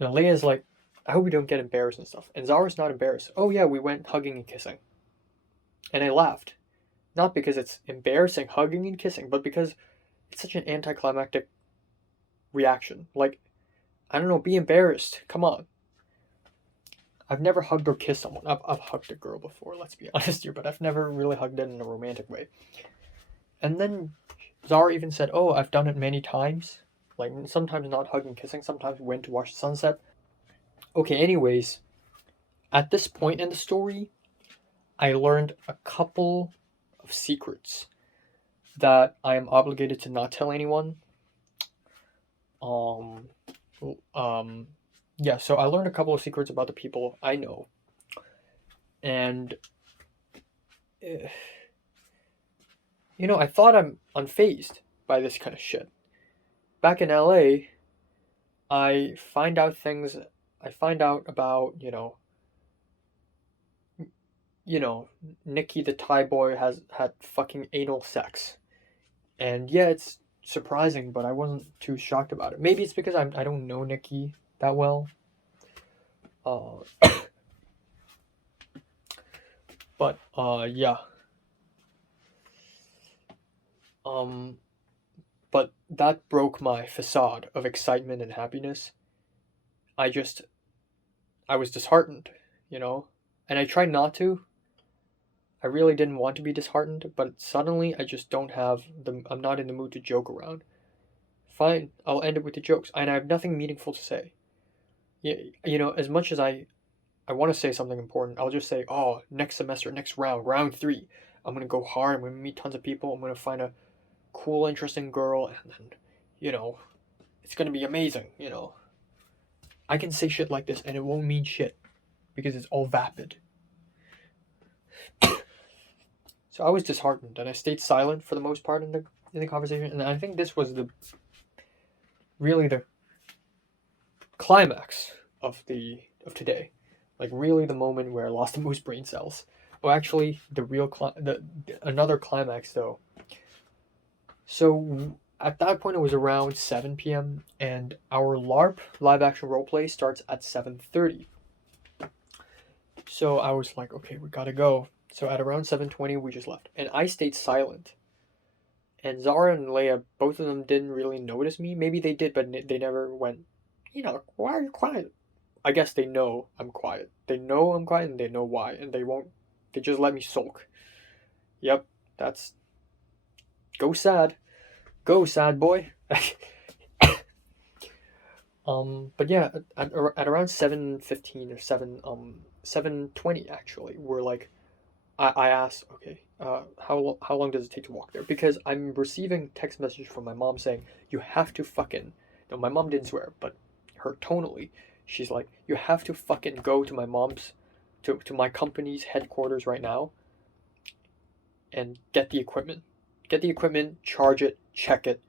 Leia's like, I hope we don't get embarrassed and stuff. And Zara's not embarrassed. Oh yeah, we went hugging and kissing. And I laughed. Not because it's embarrassing hugging and kissing, but because it's such an anticlimactic reaction. Like, I don't know, be embarrassed. Come on. I've never hugged or kissed someone. I've hugged a girl before, let's be honest here, but I've never really hugged it in a romantic way. And then Zara even said, oh, I've done it many times. Like, sometimes not hugging, kissing, sometimes went to watch the sunset. Okay, anyways, at this point in the story, I learned a couple of secrets that I am obligated to not tell anyone. Yeah, so I learned a couple of secrets about the people I know. And, I thought I'm unfazed by this kind of shit. Back in LA, I find out about, Nikki the Thai boy has had fucking anal sex. And yeah, it's surprising, but I wasn't too shocked about it. Maybe it's because I don't know Nikki that well. But yeah. But that broke my facade of excitement and happiness. I was disheartened, and I tried not to. I really didn't want to be disheartened, but suddenly I just I'm not in the mood to joke around. Fine, I'll end it with the jokes, and I have nothing meaningful to say. As much as I want to say something important, I'll just say, oh, next semester, next round 3, I'm going to go hard, I'm going to meet tons of people, I'm going to find a cool, interesting girl, and then, it's going to be amazing, I can say shit like this, and it won't mean shit, because it's all vapid. So I was disheartened, and I stayed silent for the most part in the conversation, and I think this was really the climax of today, like really the moment where I lost the most brain cells. Oh, actually, another climax though. So at that point, it was around 7 p.m. and our LARP live action roleplay starts at 7:30. So I was like, okay, we gotta go. So at around 7:20, we just left, and I stayed silent. And Zara and Leia, both of them didn't really notice me. Maybe they did, but they never went, why are you quiet? I guess they know I'm quiet. They know I'm quiet, and they know why, and they just let me sulk. Yep, that's... Go sad boy. But yeah, at around 7:15 or 7:20 actually, we're like, I asked, okay, how long does it take to walk there? Because I'm receiving text messages from my mom saying, you have to fucking... No, my mom didn't swear, but her tonally, She's like, you have to fucking go to my mom's, to my company's headquarters right now and get the equipment. Get the equipment, charge it, check it,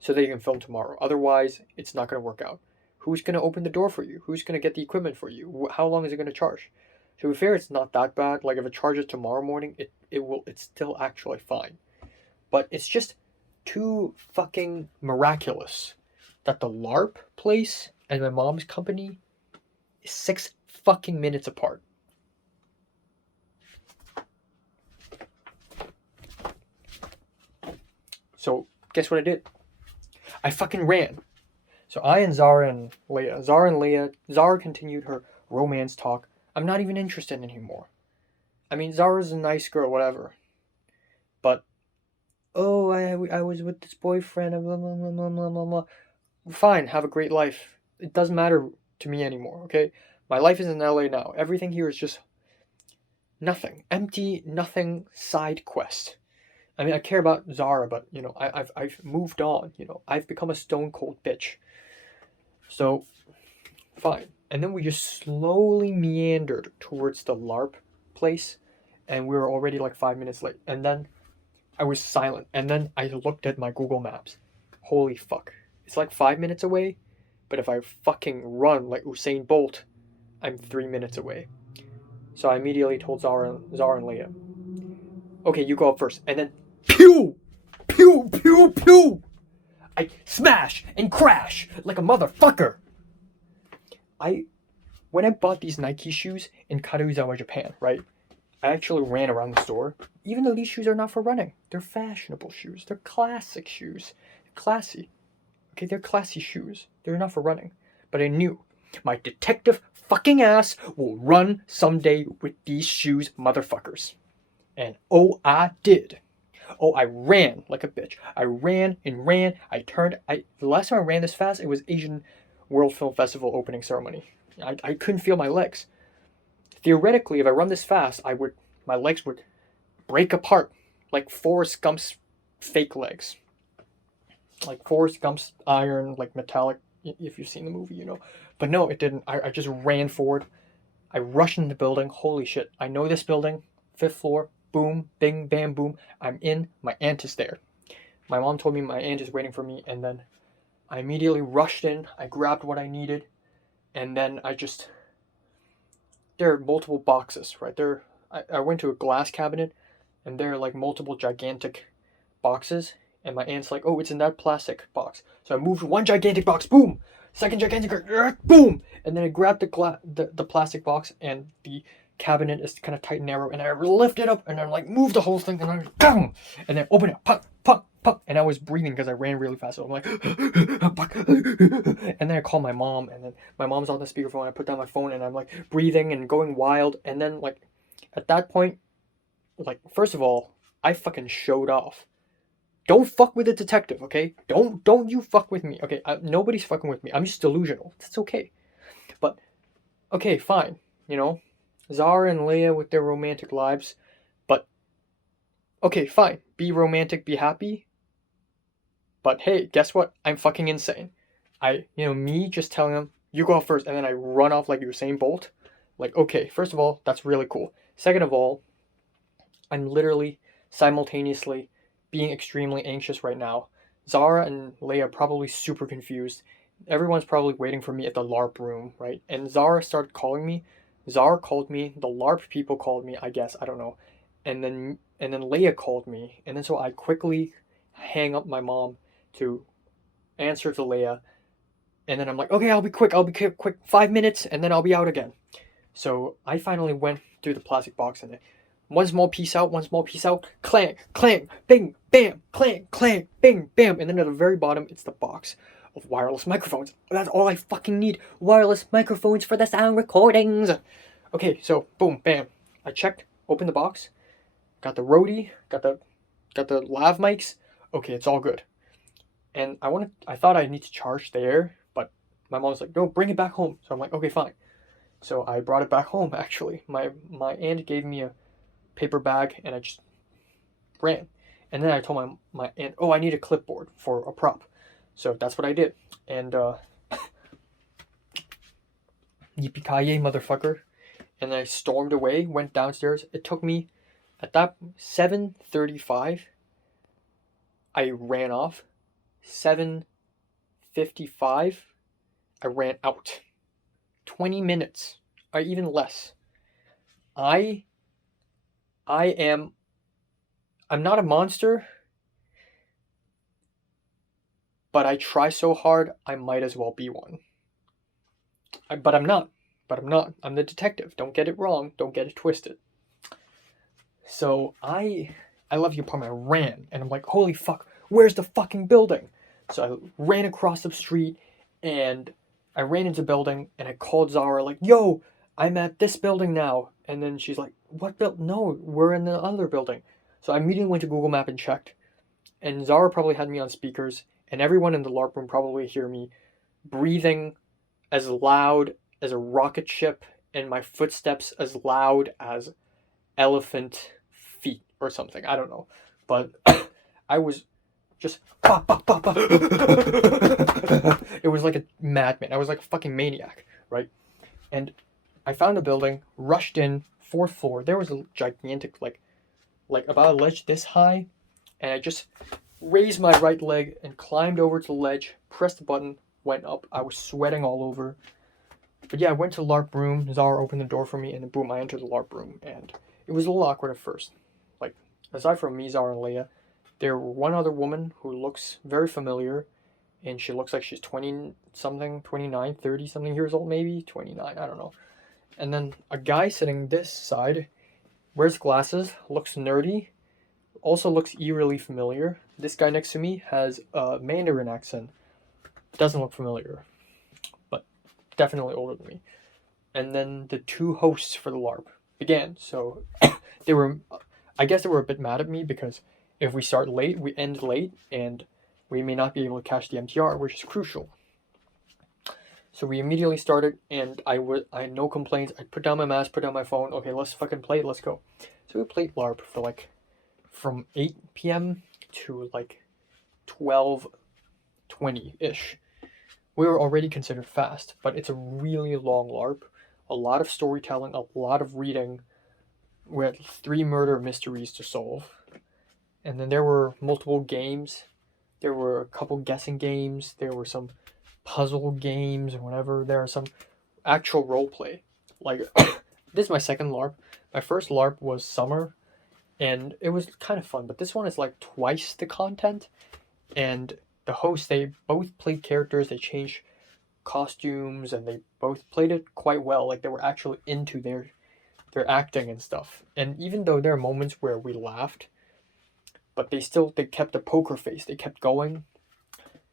so that you can film tomorrow. Otherwise, it's not going to work out. Who's going to open the door for you? Who's going to get the equipment for you? How long is it going to charge? To be fair, it's not that bad. Like, if it charges tomorrow morning, it's still actually fine. But it's just too fucking miraculous that the LARP place and my mom's company is 6 fucking minutes apart. So, guess what I did? I fucking ran. So I and Zara and Leia, Zara continued her romance talk. I'm not even interested anymore. I mean, Zara's a nice girl, whatever. But, oh, I was with this boyfriend, blah, blah, blah, blah, blah, blah, blah. Fine, have a great life. It doesn't matter to me anymore, okay? My life is in LA now. Everything here is just nothing. Empty, nothing side quest. I mean, I care about Zara, but, you know, I've moved on, you know. I've become a stone cold bitch. So, fine. And then we just slowly meandered towards the LARP place, and we were already like 5 minutes late. And then I was silent, and then I looked at my Google Maps. Holy fuck. It's like 5 minutes away, but if I fucking run like Usain Bolt, I'm 3 minutes away. So I immediately told Zara and Leia, okay, you go up first. And then, pew! Pew, pew, pew! I smash and crash like a motherfucker. When I bought these Nike shoes in Karuizawa, Japan, right? I actually ran around the store. Even though these shoes are not for running. They're fashionable shoes. They're classic shoes. Classy. Okay, they're classy shoes. They're not for running. But I knew my detective fucking ass will run someday with these shoes, motherfuckers. And oh, I did. Oh, I ran like a bitch. I ran and ran. The last time I ran this fast, it was Asian World Film Festival opening ceremony. I couldn't feel my legs. Theoretically, if I run this fast, my legs would break apart like Forrest Gump's fake legs. Like Forrest Gump's iron, like metallic, if you've seen the movie, you know. But no, it didn't. I just ran forward. I rushed into the building. Holy shit. I know this building. 5th floor. Boom, bing, bam, boom. I'm in. My aunt is there. My mom told me my aunt is waiting for me, and then I immediately rushed in. I grabbed what I needed, and then there are multiple boxes, right? I went to a glass cabinet, and there are like multiple gigantic boxes, and my aunt's like, oh, it's in that plastic box. So I moved one gigantic box, boom! Second gigantic, boom! And then I grabbed the plastic box, and the cabinet is kind of tight and narrow, and I lift it up, and I like move the whole thing, and I boom, and then open it, pop, pop, pop, and I was breathing because I ran really fast, so I'm like, and then I call my mom, and then my mom's on the speakerphone. I put down my phone, and I'm like breathing and going wild, and then like at that point, like first of all, I fucking showed off. Don't fuck with the detective, okay? Don't you fuck with me, okay? Nobody's fucking with me. I'm just delusional. That's okay. But okay, fine, you know. Zara and Leia with their romantic lives, but okay, fine. Be romantic, be happy. But hey, guess what? I'm fucking insane. Me just telling them, you go off first, and then I run off like Usain Bolt. Like, okay, first of all, that's really cool. Second of all, I'm literally simultaneously being extremely anxious right now. Zara and Leia are probably super confused. Everyone's probably waiting for me at the LARP room, right? And Zara started calling me. Zara called me, the LARP people called me, I guess, I don't know. And then Leia called me, and then so I quickly hang up my mom to answer to Leia, and then I'm like, okay, I'll be quick, 5 minutes, and then I'll be out again. So I finally went through the plastic box, and one small piece out, clang, clang, bing, bam, clang, clang, bing, bam, and then at the very bottom, it's the box of wireless microphones. That's all I fucking need. Wireless microphones for the sound recordings. Okay, so boom, bam. I checked, opened the box, got the Rode, got the lav mics. Okay, it's all good. And I thought I need to charge there, but my mom's like, no, bring it back home. So I'm like, okay, fine. So I brought it back home. Actually, my aunt gave me a paper bag, and I just ran. And then I told my aunt, oh, I need a clipboard for a prop. So that's what I did. And yippee-ki-yay, motherfucker. And I stormed away, went downstairs. It took me, at that 7:35, I ran off. 7:55, I ran out. 20 minutes, or even less. I'm not a monster, but I try so hard, I might as well be one. But I'm not. I'm the detective. Don't get it wrong. Don't get it twisted. So I left the apartment. I ran, and I'm like, holy fuck, where's the fucking building? So I ran across the street, and I ran into the building, and I called Zara, like, yo, I'm at this building now. And then she's like, what building? No, we're in the other building. So I immediately went to Google Map and checked, and Zara probably had me on speakers, and everyone in the LARP room probably hear me breathing as loud as a rocket ship, and my footsteps as loud as elephant feet or something. I don't know. But I was just... It was like a madman. I was like a fucking maniac, right? And I found a building, rushed in, 4th floor. There was a gigantic, like about a ledge this high, and I just raised my right leg and climbed over to the ledge, pressed the button, went up. I was sweating all over. But yeah, I went to the LARP room. Zara opened the door for me, and then boom, I entered the LARP room. And it was a little awkward at first. Like, aside from me, Zara, and Leia, there were one other woman who looks very familiar, and she looks like she's 20-something, 29, 30-something years old, maybe? 29, I don't know. And then a guy sitting this side, wears glasses, looks nerdy, also looks eerily familiar. This guy next to me has a Mandarin accent. Doesn't look familiar, but definitely older than me. And then the 2 hosts for the LARP began. So they were, I guess they were a bit mad at me because if we start late, we end late, and we may not be able to catch the MTR, which is crucial. So we immediately started, and I had no complaints. I put down my mask, put down my phone. Okay, let's fucking play it. Let's go. So we played LARP for like from 8 p.m. to like 12:20-ish. We were already considered fast, but it's a really long LARP. A lot of storytelling, a lot of reading. We had 3 murder mysteries to solve. And then there were multiple games. There were a couple guessing games. There were some puzzle games or whatever. There are some actual role play. Like, this is my second LARP. My first LARP was summer, and it was kind of fun. But this one is like twice the content. And the hosts, they both played characters. They changed costumes, and they both played it quite well. Like, they were actually into their acting and stuff. And even though there are moments where we laughed, but they kept a poker face. They kept going,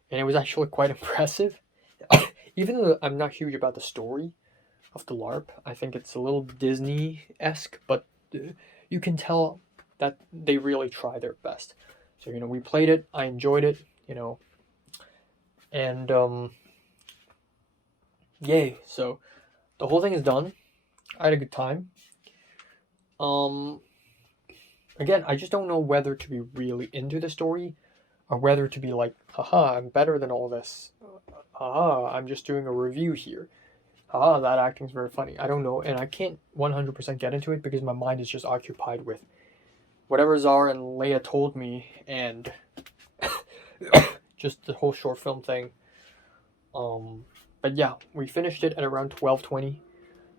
and it was actually quite impressive. Even though I'm not huge about the story of the LARP, I think it's a little Disney-esque, but you can tell that they really try their best. So, we played it, I enjoyed it, and, yay. So, the whole thing is done. I had a good time. Again, I just don't know whether to be really into the story or whether to be like, haha, I'm better than all this. Haha, I'm just doing a review here. Haha, that acting's very funny. I don't know, and I can't 100% get into it because my mind is just occupied with whatever Zara and Leia told me and just the whole short film thing. But yeah, we finished it at around 12:20,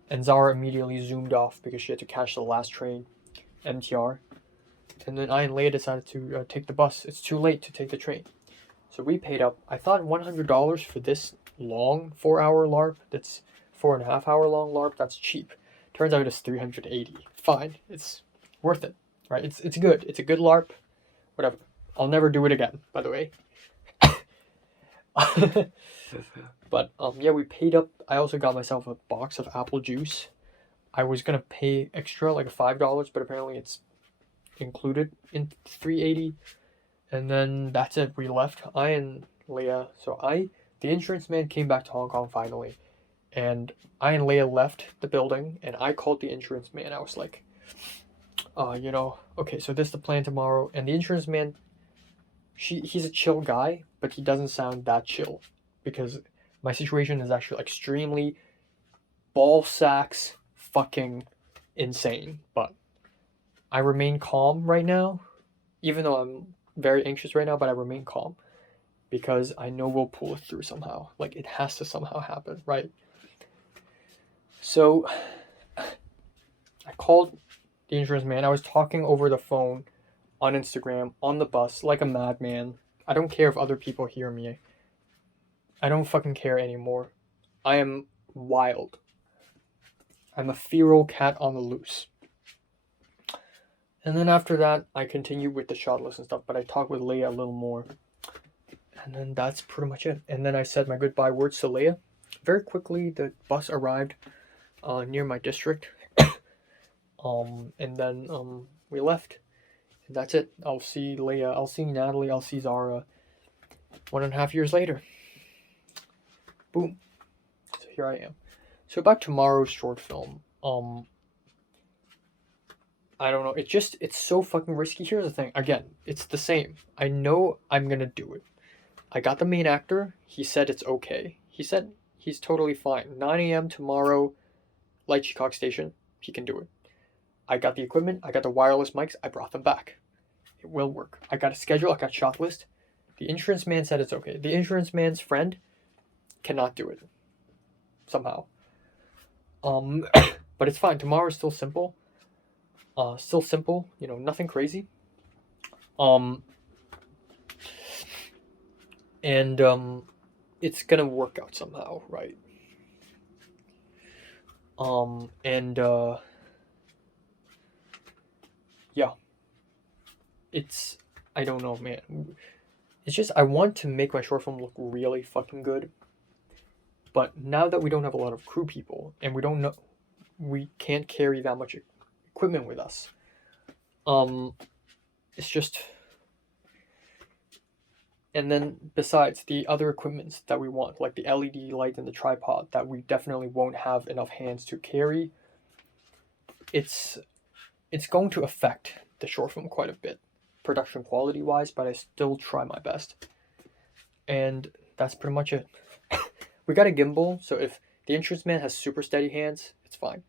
and Zara immediately zoomed off because she had to catch the last train, MTR. And then I and Leia decided to take the bus. It's too late to take the train. So we paid up. I thought $100 for this long 4-hour LARP. That's 4.5-hour long LARP. That's cheap. Turns out it's $380. Fine. It's worth it. Right? It's good. It's a good LARP. Whatever. I'll never do it again, by the way. But yeah, we paid up. I also got myself a box of apple juice. I was gonna pay extra, like $5, but apparently it's included in $380. And then that's it. We left. I and Leia. So the insurance man came back to Hong Kong finally, and I and Leia left the building. And I called the insurance man. I was like, okay, so this is the plan tomorrow. And the insurance man, he's a chill guy, but he doesn't sound that chill because my situation is actually extremely ball sacks fucking insane. But I remain calm right now, even though I'm very anxious right now, but I remain calm because I know we'll pull it through somehow. Like, it has to somehow happen, right? So I called the insurance man. I was talking over the phone on Instagram on the bus like a madman. I don't care if other people hear me. I don't fucking care anymore. I am wild. I'm a feral cat on the loose. And then after that, I continued with the shot list and stuff, but I talked with Leia a little more. And then that's pretty much it. And then I said my goodbye words to Leia. Very quickly, the bus arrived near my district. And then we left. And that's it. I'll see Leia. I'll see Natalie. I'll see Zara 1.5 years later. Boom. So here I am. So about tomorrow's short film. I don't know. It's so fucking risky. Here's the thing. Again, it's the same. I know I'm gonna do it. I got the main actor. He said it's okay. He said he's totally fine. 9 a.m. tomorrow, Light Chicago Station. He can do it. I got the equipment. I got the wireless mics. I brought them back. It will work. I got a schedule. I got shot list. The insurance man said it's okay. The insurance man's friend cannot do it. Somehow. But it's fine. Tomorrow's still simple. Still simple. You know, nothing crazy. And it's gonna work out somehow, right? Yeah. It's, I don't know, man. It's just, I want to make my short film look really fucking good. But now that we don't have a lot of crew people, and we can't carry that much equipment with us. It's just, and then besides the other equipments that we want, like the LED light and the tripod, that we definitely won't have enough hands to carry, it's going to affect the short film quite a bit, production quality wise, but I still try my best. And that's pretty much it. We got a gimbal, so if the insurance man has super steady hands, it's fine.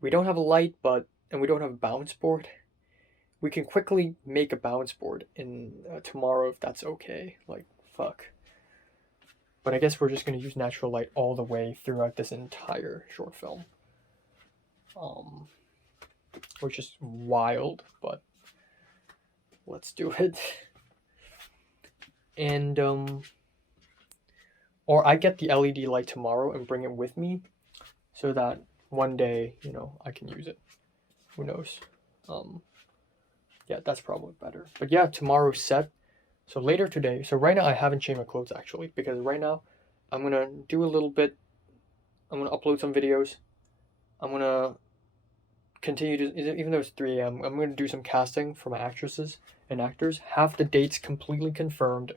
We don't have a light, and we don't have a bounce board. We can quickly make a bounce board in tomorrow if that's okay. Like, fuck. But I guess we're just going to use natural light all the way throughout this entire short film. Which is wild, but let's do it. And, or I get the LED light tomorrow and bring it with me so that one day, you know, I can use it. Who knows? Yeah, that's probably better. But yeah, tomorrow's set. So later today, so right now I haven't changed my clothes actually, because right now I'm going to do a little bit, I'm going to upload some videos. I'm going to continue to, even though it's 3 a.m., I'm going to do some casting for my actresses and actors, have the dates completely confirmed.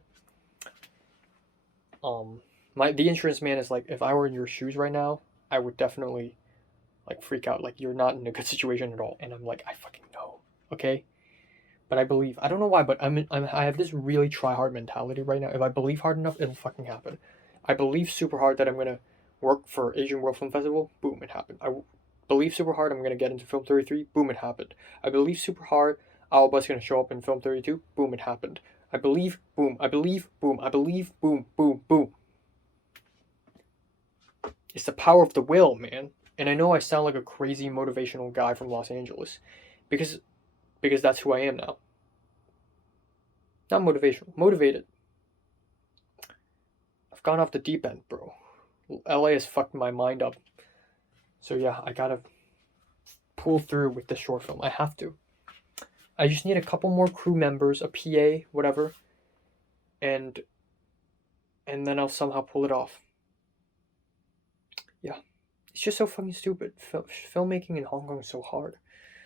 The insurance man is like, if I were in your shoes right now, I would definitely like freak out. Like, you're not in a good situation at all. And I'm like, I fucking know. Okay? But I believe. I don't know why, but I have this really try hard mentality right now. If I believe hard enough, it'll fucking happen. I believe super hard that I'm going to work for Asian World Film Festival. Boom, it happened. I believe super hard I'm going to get into Film 33. Boom, it happened. I believe super hard Alba's going to show up in Film 32. Boom, it happened. I believe, boom, I believe, boom, I believe, boom, boom, boom. It's the power of the will, man. And I know I sound like a crazy motivational guy from Los Angeles. Because that's who I am now. Not motivational. Motivated. I've gone off the deep end, bro. LA has fucked my mind up. So yeah, I gotta pull through with this short film. I have to. I just need a couple more crew members, a PA, whatever. And then I'll somehow pull it off. Yeah. It's just so fucking stupid. Filmmaking in Hong Kong is so hard.